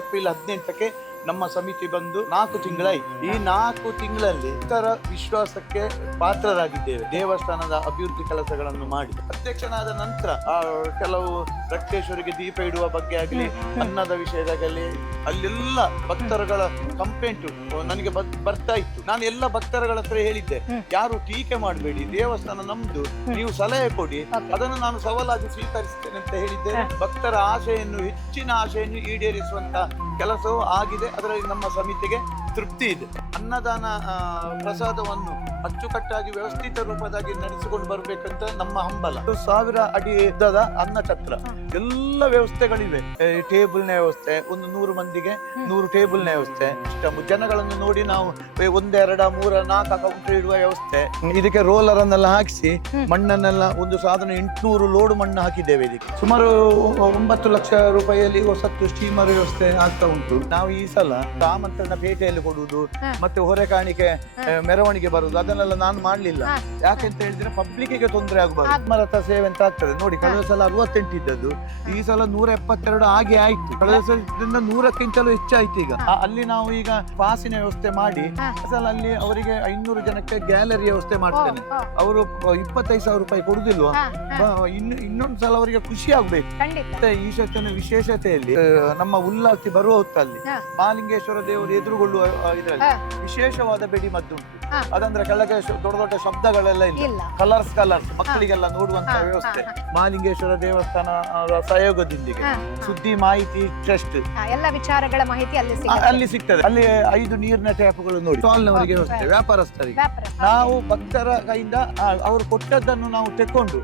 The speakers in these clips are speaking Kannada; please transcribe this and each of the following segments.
ಏಪ್ರಿಲ್ 18ಕ್ಕೆ ನಮ್ಮ ಸಮಿತಿ ಬಂದು 4 ತಿಂಗಳಾಯಿತು. ಈ 4 ತಿಂಗಳಲ್ಲಿ ಇತರ ವಿಶ್ವಾಸಕ್ಕೆ ಪಾತ್ರರಾಗಿದ್ದೇವೆ. ದೇವಸ್ಥಾನದ ಅಭಿವೃದ್ಧಿ ಕೆಲಸಗಳನ್ನು ಮಾಡಿ ಅಧ್ಯಕ್ಷನಾದ ನಂತರ ಕೆಲವು ರಕ್ತೇಶ್ವರಿಗೆ ದೀಪ ಇಡುವ ಬಗ್ಗೆ ಆಗಲಿ, ಅನ್ನದ ವಿಷಯದಾಗಲಿ ಅಲ್ಲೆಲ್ಲ ಭಕ್ತರುಗಳ ಕಂಪ್ಲೇಂಟ್ ನನಗೆ ಬರ್ತಾ ಇತ್ತು. ನಾನು ಎಲ್ಲ ಭಕ್ತರುಗಳ ಹತ್ರ ಹೇಳಿದ್ದೆ, ಯಾರು ಟೀಕೆ ಮಾಡಬೇಡಿ, ದೇವಸ್ಥಾನ ನಮ್ದು, ನೀವು ಸಲಹೆ ಕೊಡಿ, ಅದನ್ನು ನಾನು ಸವಾಲಾಗಿ ಸ್ವೀಕರಿಸ್ತೇನೆ ಅಂತ ಹೇಳಿದ್ದೆ. ಭಕ್ತರ ಆಶೆಯನ್ನು, ಹೆಚ್ಚಿನ ಆಶೆಯನ್ನು ಈಡೇರಿಸುವಂತ ಕೆಲಸವೂ ಆಗಿದೆ. ಅದರಲ್ಲಿ ನಮ್ಮ ಸಮಿತಿಗೆ ತೃಪ್ತಿ ಇದೆ. ಅನ್ನದಾನ ಪ್ರಸಾದವನ್ನು ಅಚ್ಚುಕಟ್ಟಾಗಿ ವ್ಯವಸ್ಥಿತ ರೂಪದಾಗಿ ನಡೆಸಿಕೊಂಡು ಬರ್ಬೇಕಂತ ನಮ್ಮ ಹಂಬಲ. 1000 ಅಡಿ ಉದ್ದದ ಅನ್ನ ಛತ್ರ, ಎಲ್ಲ ವ್ಯವಸ್ಥೆಗಳಿವೆ. ಟೇಬಲ್ನ ವ್ಯವಸ್ಥೆ, ಒಂದು 100 ಮಂದಿಗೆ 100 ಟೇಬಲ್ನ ವ್ಯವಸ್ಥೆ. ಜನಗಳನ್ನು ನೋಡಿ ನಾವು 1, 2, 3, 4 ಕೌಂಟರ್ ಇಡುವ ವ್ಯವಸ್ಥೆ. ಇದಕ್ಕೆ ರೋಲರ್ ಅನ್ನೆಲ್ಲ ಹಾಕಿಸಿ ಮಣ್ಣನ್ನೆಲ್ಲ ಒಂದು ಸಾಧಾರಣ 800 ಲೋಡ್ ಮಣ್ಣು ಹಾಕಿದ್ದೇವೆ. ಇದಕ್ಕೆ ಸುಮಾರು 9 ಲಕ್ಷ ರೂಪಾಯಿಯಲ್ಲಿ ಹೊಸತ್ತು ಸ್ಟೀಮರ್ ವ್ಯವಸ್ಥೆ ಆಗ್ತಾ ಉಂಟು. ನಾವು ಈ ಸಲ ಆಮಂತ್ರಣ ಪೇಟೆಯಲ್ಲಿ ಕೊಡುವುದು ಮತ್ತೆ ಹೊರೆ ಕಾಣಿಕೆ ಮೆರವಣಿಗೆ ಬರುವುದು ಅದನ್ನೆಲ್ಲ ನಾನು ಮಾಡ್ಲಿಲ್ಲ. ಯಾಕೆಂತ ಹೇಳಿದ್ರೆ ಪಬ್ಲಿಕ್ಗೆ ತೊಂದರೆ ಆಗಬಾರ್ದು. ಆತ್ಮರಥ ಸೇವೆ ಅಂತ ಆಗ್ತದೆ ನೋಡಿ. ಕಳೆದ ಸಲ 68 ಇದ್ದದ್ದು ಈ ಸಲ 172 ಆಗಿ ಆಯ್ತು. ಕಳೆದ ಸಲದಿಂದ 100ಕ್ಕಿಂತಲೂ ಹೆಚ್ಚಾಯ್ತು. ಈಗ ಅಲ್ಲಿ ನಾವು ಈಗ ಪಾಸಿನ ವ್ಯವಸ್ಥೆ ಮಾಡಿ ಸಲ ಅಲ್ಲಿ ಅವರಿಗೆ 500 ಜನಕ್ಕೆ ಗ್ಯಾಲರಿ ವ್ಯವಸ್ಥೆ ಮಾಡ್ತೇನೆ. ಅವರು 25,000 ರೂಪಾಯಿ ಕೊಡುದಿಲ್ವಾ? ಇನ್ನೊಂದು ಸಲ ಅವರಿಗೆ ಖುಷಿ ಆಗ್ಬೇಕು. ಮತ್ತೆ ಈ ಸತ್ತಿನ ವಿಶೇಷತೆಯಲ್ಲಿ ನಮ್ಮ ಉಲ್ಲಾಸಿ ಬರುವ ಹೊತ್ತಲ್ಲಿ ಮಹಾಲಿಂಗೇಶ್ವರ ದೇವರು ಎದುರುಗೊಳ್ಳುವ ಇದರಲ್ಲಿ ವಿಶೇಷವಾದ ಬೆಡಿ ಮದ್ದು ಉಂಟು. ಅದಂದ್ರೆ ಕೆಳಗೆ ದೊಡ್ಡ ದೊಡ್ಡ ಶಬ್ದಗಳೆಲ್ಲ ಇಲ್ಲ, ಕಲರ್ಸ್ ಮಕ್ಕಳಿಗೆಲ್ಲ ನೋಡುವಂತ ವ್ಯವಸ್ಥೆ ಮಹಾಲಿಂಗೇಶ್ವರ ದೇವಸ್ಥಾನ ಸಹಯೋಗದೊಂದಿಗೆ ಸುದ್ದಿ ಮಾಹಿತಿ ಟ್ರಸ್ಟ್ ಎಲ್ಲ ವಿಚಾರಗಳ ಮಾಹಿತಿ ಅಲ್ಲಿ ಸಿಗ್ತದೆ. ಅಲ್ಲಿ 5 ನೀರಿನ ಟ್ಯಾಪ್ಗಳು ನೋಡಿ ಸ್ಟಾಲ್ನವರಿಗೆ ವ್ಯವಸ್ಥೆ, ವ್ಯಾಪಾರಸ್ಥರಿಗೆ. ನಾವು ಭಕ್ತರ ಕೈಯಿಂದ ಅವರು ಕೊಟ್ಟದ್ದನ್ನು ನಾವು ತೆಕ್ಕೊಂಡು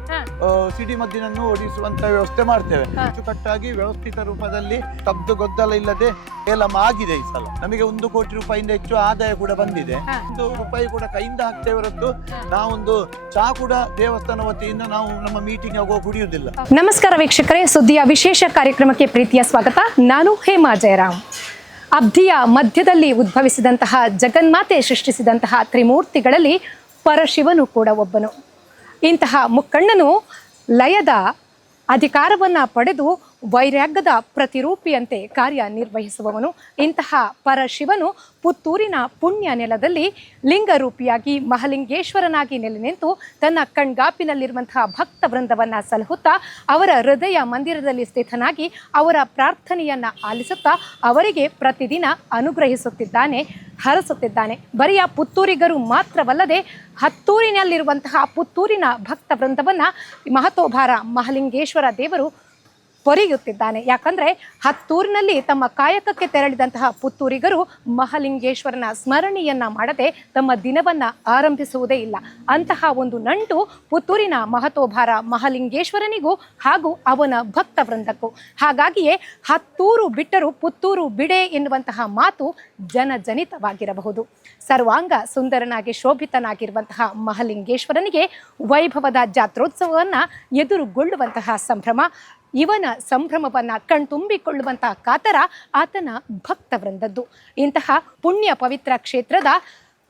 ಸಿಡಿ ಮದ್ದಿನನ್ನು ಓಡಿಸುವಂತ ವ್ಯವಸ್ಥೆ ಮಾಡ್ತೇವೆ. ಅಚ್ಚುಕಟ್ಟಾಗಿ ವ್ಯವಸ್ಥಿತ ರೂಪದಲ್ಲಿ ಶಬ್ದ ಗೊದ್ದಲ ಇಲ್ಲದೆ ಏಲಂ ಆಗಿದೆ. ಈ ಸಲ ನಮಗೆ 1 ಕೋಟಿ ರೂಪಾಯಿಂದ ಹೆಚ್ಚು ಆದಾಯ ಕೂಡ ಬಂದಿದೆ. 1 ರೂಪಾಯಿ ಕೂಡ ಕೈಯಿಂದ ಹಾಕ್ತೇವೆ ಹೊರತು ನಾವೊಂದು ಚಾ ಕೂಡ ದೇವಸ್ಥಾನ ವತಿಯಿಂದ ನಾವು ನಮ್ಮ ಮೀಟಿಂಗ್ ಆಗುವ ಕುಡಿಯುವುದಿಲ್ಲ. ನಮಸ್ಕಾರ ವೀಕ್ಷಕರೇ, ಸುದ್ದಿಯ ವಿಶೇಷ ಕಾರ್ಯಕ್ರಮಕ್ಕೆ ಪ್ರೀತಿಯ ಸ್ವಾಗತ. ನಾನು ಹೇಮಾ ಜಯರಾಮ್. ಅಬ್ಧಿಯ ಮಧ್ಯದಲ್ಲಿ ಉದ್ಭವಿಸಿದಂತಹ ಜಗನ್ಮಾತೆ ಸೃಷ್ಟಿಸಿದಂತಹ ತ್ರಿಮೂರ್ತಿಗಳಲ್ಲಿ ಪರಶಿವನು ಕೂಡ ಒಬ್ಬನು. ಇಂತಹ ಮುಕ್ಕಣ್ಣನು ಲಯದ ಅಧಿಕಾರವನ್ನ ಪಡೆದು ವೈರಾಗ್ಯದ ಪ್ರತಿರೂಪಿಯಂತೆ ಕಾರ್ಯನಿರ್ವಹಿಸುವವನು. ಇಂತಹ ಪರಶಿವನು ಪುತ್ತೂರಿನ ಪುಣ್ಯ ನೆಲದಲ್ಲಿ ಲಿಂಗರೂಪಿಯಾಗಿ ಮಹಾಲಿಂಗೇಶ್ವರನಾಗಿ ನೆಲೆ ನಿಂತು ತನ್ನ ಕಣ್ಗಾಪಿನಲ್ಲಿರುವಂತಹ ಭಕ್ತ ವೃಂದವನ್ನು ಸಲಹುತ್ತಾ ಅವರ ಹೃದಯ ಮಂದಿರದಲ್ಲಿ ಸ್ಥಿತನಾಗಿ ಅವರ ಪ್ರಾರ್ಥನೆಯನ್ನ ಆಲಿಸುತ್ತಾ ಅವರಿಗೆ ಪ್ರತಿದಿನ ಅನುಗ್ರಹಿಸುತ್ತಿದ್ದಾನೆ, ಹರಸುತ್ತಿದ್ದಾನೆ. ಬರಿಯ ಪುತ್ತೂರಿಗರು ಮಾತ್ರವಲ್ಲದೆ ಹತ್ತೂರಿನಲ್ಲಿರುವಂತಹ ಪುತ್ತೂರಿನ ಭಕ್ತ ವೃಂದವನ್ನ ಮಹತೋಭಾರ ಮಹಾಲಿಂಗೇಶ್ವರ ದೇವರು ಪೊರೆಯುತ್ತಿದ್ದಾನೆ. ಯಾಕಂದ್ರೆ ಹತ್ತೂರಿನಲ್ಲಿ ತಮ್ಮ ಕಾಯಕಕ್ಕೆ ತೆರಳಿದಂತಹ ಪುತ್ತೂರಿಗರು ಮಹಾಲಿಂಗೇಶ್ವರನ ಸ್ಮರಣೆಯನ್ನ ಮಾಡದೆ ತಮ್ಮ ದಿನವನ್ನ ಆರಂಭಿಸುವುದೇ ಇಲ್ಲ. ಅಂತಹ ಒಂದು ನಂಟು ಪುತ್ತೂರಿನ ಮಹತೋಭಾರ ಮಹಾಲಿಂಗೇಶ್ವರನಿಗೂ ಹಾಗೂ ಅವನ ಭಕ್ತ ವೃಂದಕ್ಕೂ. ಹಾಗಾಗಿಯೇ ಹತ್ತೂರು ಬಿಟ್ಟರು ಪುತ್ತೂರು ಬಿಡೆ ಎನ್ನುವಂತಹ ಮಾತು ಜನಜನಿತವಾಗಿರಬಹುದು. ಸರ್ವಾಂಗ ಸುಂದರನಾಗಿ ಶೋಭಿತನಾಗಿರುವಂತಹ ಮಹಾಲಿಂಗೇಶ್ವರನಿಗೆ ವೈಭವದ ಜಾತ್ರೋತ್ಸವವನ್ನ ಎದುರುಗೊಳ್ಳುವಂತಹ ಸಂಭ್ರಮ, ಇವನ ಸಂಭ್ರಮವನ್ನ ಕಣ್ತುಂಬಿಕೊಳ್ಳುವಂತಹ ಕಾತರ ಆತನ ಭಕ್ತ ವೃಂದದ್ದು. ಇಂತಹ ಪುಣ್ಯ ಪವಿತ್ರ ಕ್ಷೇತ್ರದ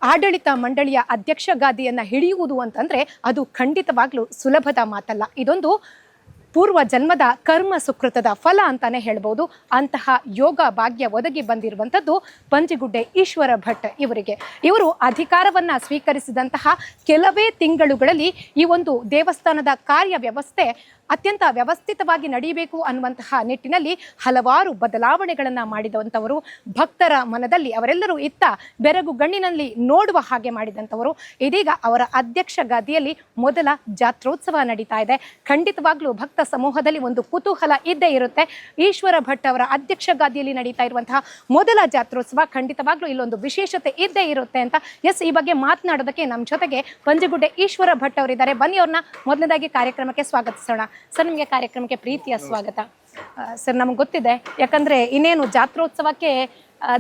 ಆಡಳಿತ ಮಂಡಳಿಯ ಅಧ್ಯಕ್ಷ ಗಾದಿಯನ್ನ ಹಿಡಿಯುವುದು ಅಂತಂದ್ರೆ ಅದು ಖಂಡಿತವಾಗ್ಲೂ ಸುಲಭದ ಮಾತಲ್ಲ. ಇದೊಂದು ಪೂರ್ವ ಜನ್ಮದ ಕರ್ಮ ಸುಕೃತದ ಫಲ ಅಂತಾನೆ ಹೇಳ್ಬೋದು. ಅಂತಹ ಯೋಗ ಭಾಗ್ಯ ಒದಗಿ ಬಂದಿರುವಂಥದ್ದು ಪಂಜಿಗುಡ್ಡೆ ಈಶ್ವರ ಭಟ್ ಇವರಿಗೆ. ಇವರು ಅಧಿಕಾರವನ್ನ ಸ್ವೀಕರಿಸಿದಂತಹ ಕೆಲವೇ ತಿಂಗಳುಗಳಲ್ಲಿ ಈ ಒಂದು ದೇವಸ್ಥಾನದ ಕಾರ್ಯ ವ್ಯವಸ್ಥೆ ಅತ್ಯಂತ ವ್ಯವಸ್ಥಿತವಾಗಿ ನಡೆಯಬೇಕು ಅನ್ನುವಂತಹ ನಿಟ್ಟಿನಲ್ಲಿ ಹಲವಾರು ಬದಲಾವಣೆಗಳನ್ನು ಮಾಡಿದಂಥವರು, ಭಕ್ತರ ಮನದಲ್ಲಿ ಅವರೆಲ್ಲರೂ ಇತ್ತ ಬೆರಗು ಗಣ್ಣಿನಲ್ಲಿ ನೋಡುವ ಹಾಗೆ ಮಾಡಿದಂಥವರು. ಇದೀಗ ಅವರ ಅಧ್ಯಕ್ಷ ಗಾದಿಯಲ್ಲಿ ಮೊದಲ ಜಾತ್ರೋತ್ಸವ ನಡೀತಾ ಇದೆ. ಖಂಡಿತವಾಗ್ಲೂ ಭಕ್ತ ಸಮೂಹದಲ್ಲಿ ಒಂದು ಕುತೂಹಲ ಇದ್ದೇ ಇರುತ್ತೆ. ಈಶ್ವರ ಭಟ್ ಅವರ ಅಧ್ಯಕ್ಷ ಗಾದಿಯಲ್ಲಿ ನಡೀತಾ ಇರುವಂತಹ ಮೊದಲ ಜಾತ್ರೋತ್ಸವ ಖಂಡಿತವಾಗ್ಲೂ ಇಲ್ಲೊಂದು ವಿಶೇಷತೆ ಇದ್ದೇ ಇರುತ್ತೆ ಅಂತ ಈ ಬಗ್ಗೆ ಮಾತನಾಡೋದಕ್ಕೆ ನಮ್ಮ ಜೊತೆಗೆ ಪಂಜಿಗುಡ್ಡೆ ಈಶ್ವರ ಭಟ್ ಅವರಿದ್ದಾರೆ. ಬನ್ನಿ ಅವ್ರನ್ನ ಮೊದಲನೇದಾಗಿ ಕಾರ್ಯಕ್ರಮಕ್ಕೆ ಸ್ವಾಗತಿಸೋಣ. ಸರ್, ನಿಮಗೆ ಕಾರ್ಯಕ್ರಮಕ್ಕೆ ಪ್ರೀತಿಯ ಸ್ವಾಗತ. ಸರ್, ನಮ್ಗೆ ಗೊತ್ತಿದೆ, ಯಾಕಂದ್ರೆ ಇನ್ನೇನು ಜಾತ್ರೋತ್ಸವಕ್ಕೆ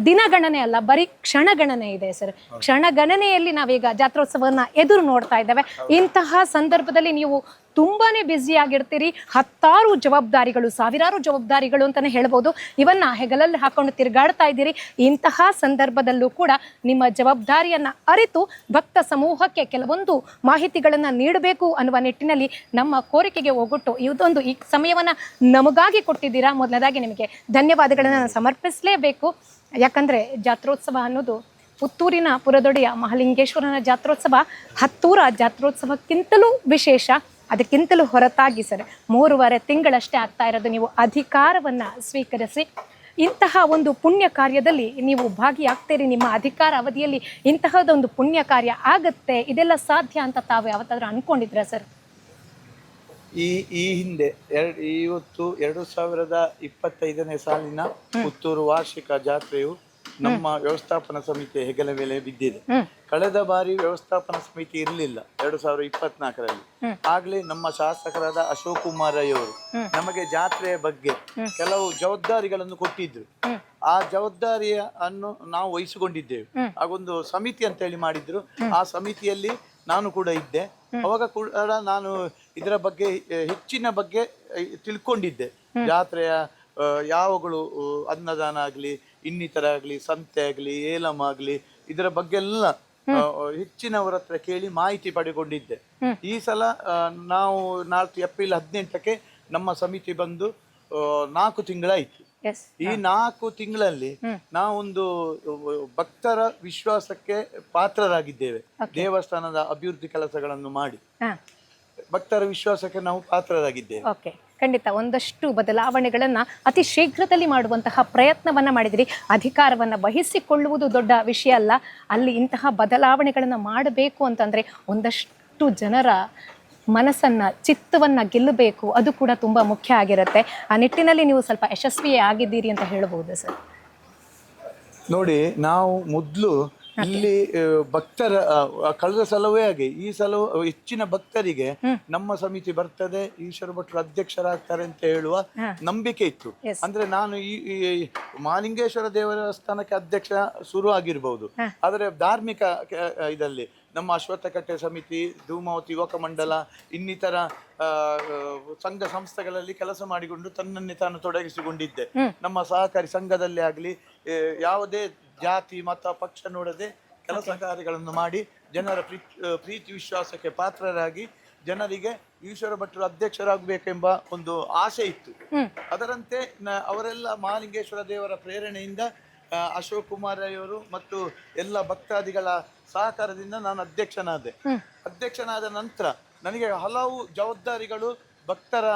ದಿನಗಣನೆ ಅಲ್ಲ, ಬರೀ ಕ್ಷಣಗಣನೆ ಇದೆ ಸರ್. ಕ್ಷಣಗಣನೆಯಲ್ಲಿ ನಾವೀಗ ಜಾತ್ರೋತ್ಸವನ್ನ ಎದುರು ನೋಡ್ತಾ ಇದ್ದೇವೆ. ಇಂತಹ ಸಂದರ್ಭದಲ್ಲಿ ನೀವು ತುಂಬಾನೇ ಬ್ಯುಸಿ ಆಗಿರ್ತೀರಿ. ಹತ್ತಾರು ಜವಾಬ್ದಾರಿಗಳು, ಸಾವಿರಾರು ಜವಾಬ್ದಾರಿಗಳು ಅಂತಾನೆ ಹೇಳ್ಬೋದು. ಇವನ್ನ ಹೆಗಲಲ್ಲಿ ಹಾಕೊಂಡು ತಿರುಗಾಡ್ತಾ ಇದ್ದೀರಿ. ಇಂತಹ ಸಂದರ್ಭದಲ್ಲೂ ಕೂಡ ನಿಮ್ಮ ಜವಾಬ್ದಾರಿಯನ್ನ ಅರಿತು ಭಕ್ತ ಸಮೂಹಕ್ಕೆ ಕೆಲವೊಂದು ಮಾಹಿತಿಗಳನ್ನ ನೀಡಬೇಕು ಅನ್ನುವ ನಿಟ್ಟಿನಲ್ಲಿ ನಮ್ಮ ಕೋರಿಕೆಗೆ ಒಗ್ಗಟ್ಟು ಈ ಸಮಯವನ್ನ ನಮಗಾಗಿ ಕೊಟ್ಟಿದ್ದೀರಾ. ಮೊದಲದಾಗಿ ನಿಮಗೆ ಧನ್ಯವಾದಗಳನ್ನ ನಾನು ಸಮರ್ಪಿಸಲೇಬೇಕು. ಯಾಕಂದ್ರೆ ಜಾತ್ರೋತ್ಸವ ಅನ್ನೋದು ಪುತ್ತೂರಿನ ಪುರದೊಡೆಯ ಮಹಾಲಿಂಗೇಶ್ವರನ ಜಾತ್ರೋತ್ಸವ ಹತ್ತೂರ ಜಾತ್ರೋತ್ಸವಕ್ಕಿಂತಲೂ ವಿಶೇಷ. ಅದಕ್ಕಿಂತಲೂ ಹೊರತಾಗಿ ಸರ್ 3.5 ತಿಂಗಳಷ್ಟೇ ಆಗ್ತಾ ಇರೋದು ನೀವು ಅಧಿಕಾರವನ್ನು ಸ್ವೀಕರಿಸಿ. ಇಂತಹ ಒಂದು ಪುಣ್ಯ ಕಾರ್ಯದಲ್ಲಿ ನೀವು ಭಾಗಿಯಾಗ್ತೀರಿ. ನಿಮ್ಮ ಅಧಿಕಾರ ಅವಧಿಯಲ್ಲಿ ಇಂತಹದೊಂದು ಪುಣ್ಯ ಕಾರ್ಯ ಆಗತ್ತೆ, ಇದೆಲ್ಲ ಸಾಧ್ಯ ಅಂತ ತಾವು ಯಾವತ್ತಾದ್ರೂ ಅನ್ಕೊಂಡಿದ್ರ ಸರ್? ಈ ಹಿಂದೆ ಇವತ್ತು 2025ನೇ ಸಾಲಿನ ಪುತ್ತೂರು ವಾರ್ಷಿಕ ಜಾತ್ರೆಯು ನಮ್ಮ ವ್ಯವಸ್ಥಾಪನಾ ಸಮಿತಿಯ ಹೆಗಲ ಮೇಲೆ ಬಿದ್ದಿದೆ. ಕಳೆದ ಬಾರಿ ವ್ಯವಸ್ಥಾಪನಾ ಸಮಿತಿ ಇರಲಿಲ್ಲ 2024ರಲ್ಲಿ. ಆಗ್ಲೇ ನಮ್ಮ ಶಾಸಕರಾದ ಅಶೋಕ್ ಕುಮಾರ್ ರೈ ಅವರು ನಮಗೆ ಜಾತ್ರೆಯ ಬಗ್ಗೆ ಕೆಲವು ಜವಾಬ್ದಾರಿಗಳನ್ನು ಕೊಟ್ಟಿದ್ರು. ಆ ಜವಾಬ್ದಾರಿಯನ್ನು ನಾವು ವಹಿಸಿಕೊಂಡಿದ್ದೇವೆ. ಆಗೊಂದು ಸಮಿತಿ ಅಂತ ಹೇಳಿ ಮಾಡಿದ್ರು. ಆ ಸಮಿತಿಯಲ್ಲಿ ನಾನು ಕೂಡ ಇದ್ದೆ. ಅವಾಗ ಕೂಡ ನಾನು ಇದರ ಬಗ್ಗೆ ಹೆಚ್ಚಿನ ಬಗ್ಗೆ ತಿಳ್ಕೊಂಡಿದ್ದೆ. ಜಾತ್ರೆಯ ಯಾವಾಗಲೂ ಅನ್ನದಾನ ಆಗ್ಲಿ, ಇನ್ನಿತರ ಆಗ್ಲಿ, ಸಂತೆ ಆಗ್ಲಿ, ಏಲಂ ಆಗ್ಲಿ, ಇದರ ಬಗ್ಗೆ ಎಲ್ಲ ಹೆಚ್ಚಿನವರ ಹತ್ರ ಕೇಳಿ ಮಾಹಿತಿ ಪಡೆದುಕೊಂಡಿದ್ದೆ. ಈ ಸಲ ನಾವು ಏಪ್ರಿಲ್ 18ಕ್ಕೆ ನಮ್ಮ ಸಮಿತಿ ಬಂದು 4 ತಿಂಗಳಾಯ್ತು. ಈ 4 ತಿಂಗಳಲ್ಲಿ ನಾವೊಂದು ಭಕ್ತರ ವಿಶ್ವಾಸಕ್ಕೆ ಪಾತ್ರರಾಗಿದ್ದೇವೆ. ದೇವಸ್ಥಾನದ ಅಭಿವೃದ್ಧಿ ಕೆಲಸಗಳನ್ನು ಮಾಡಿ ಭಕ್ತರ ವಿಶ್ವಾಸಕ್ಕೆ ನಾವು ಪಾತ್ರರಾಗಿದ್ದೇವೆ. ಓಕೆ, ಖಂಡಿತ ಒಂದಷ್ಟು ಬದಲಾವಣೆಗಳನ್ನ ಅತಿ ಶೀಘ್ರದಲ್ಲಿ ಮಾಡುವಂತಹ ಪ್ರಯತ್ನವನ್ನ ಮಾಡಿದ್ರಿ. ಅಧಿಕಾರವನ್ನ ವಹಿಸಿಕೊಳ್ಳುವುದು ದೊಡ್ಡ ವಿಷಯ ಅಲ್ಲ, ಅಲ್ಲಿ ಇಂತಹ ಬದಲಾವಣೆಗಳನ್ನ ಮಾಡಬೇಕು ಅಂತಂದ್ರೆ ಒಂದಷ್ಟು ಜನರ ಮನಸ್ಸನ್ನ, ಚಿತ್ತವನ್ನ ಗೆಲ್ಲಬೇಕು. ಅದು ಕೂಡ ತುಂಬಾ ಮುಖ್ಯ ಆಗಿರುತ್ತೆ. ಆ ನಿಟ್ಟಿನಲ್ಲಿ ನೀವು ಸ್ವಲ್ಪ ಯಶಸ್ವಿಯೇ ಆಗಿದ್ದೀರಿ ಅಂತ ಹೇಳಬಹುದು ಸರ್. ನೋಡಿ, ನಾವು ಮೊದಲು ಇಲ್ಲಿ ಭಕ್ತರ ಕಳೆದ ಸಲವೇ ಹಾಗೆ ಈ ಸಲ ಹೆಚ್ಚಿನ ಭಕ್ತರಿಗೆ ನಮ್ಮ ಸಮಿತಿ ಬರ್ತದೆ, ಈಶ್ವರ ಭಟ್ರು ಅಧ್ಯಕ್ಷರಾಗ್ತಾರೆ ಅಂತ ಹೇಳುವ ನಂಬಿಕೆ ಇತ್ತು. ಅಂದ್ರೆ ನಾನು ಈ ಮಹಾಲಿಂಗೇಶ್ವರ ದೇವಸ್ಥಾನಕ್ಕೆ ಅಧ್ಯಕ್ಷ ಶುರು ಆಗಿರ್ಬಹುದು, ಆದರೆ ಧಾರ್ಮಿಕ ಇದರಲ್ಲಿ ನಮ್ಮ ಅಶ್ವತ್ಥಕಟ್ಟೆ ಸಮಿತಿ, ಧೂಮಾವತಿ ಯುವಕ ಮಂಡಲ, ಇನ್ನಿತರ ಸಂಘ ಸಂಸ್ಥೆಗಳಲ್ಲಿ ಕೆಲಸ ಮಾಡಿಕೊಂಡು ತನ್ನನ್ನೇ ತಾನು ತೊಡಗಿಸಿಕೊಂಡಿದ್ದೆ. ನಮ್ಮ ಸಹಕಾರಿ ಸಂಘದಲ್ಲಿ ಆಗಲಿ ಯಾವುದೇ ಜಾತಿ ಮತ ಪಕ್ಷ ನೋಡದೆ ಕೆಲಸ ಕಾರ್ಯಗಳನ್ನು ಮಾಡಿ ಜನರ ಪ್ರೀತಿ ವಿಶ್ವಾಸಕ್ಕೆ ಪಾತ್ರರಾಗಿ ಜನರಿಗೆ ಈಶ್ವರ ಭಟ್ರು ಅಧ್ಯಕ್ಷರಾಗಬೇಕೆಂಬ ಒಂದು ಆಸೆ ಇತ್ತು. ಅದರಂತೆ ಅವರೆಲ್ಲ ಮಹಾಲಿಂಗೇಶ್ವರ ದೇವರ ಪ್ರೇರಣೆಯಿಂದ ಅಶೋಕ್ ಕುಮಾರ್ ರೈ ಅವರು ಮತ್ತು ಎಲ್ಲ ಭಕ್ತಾದಿಗಳ ಸಹಕಾರದಿಂದ ನಾನು ಅಧ್ಯಕ್ಷನಾದ ನಂತರ ನನಗೆ ಹಲವು ಜವಾಬ್ದಾರಿಗಳು ಭಕ್ತರ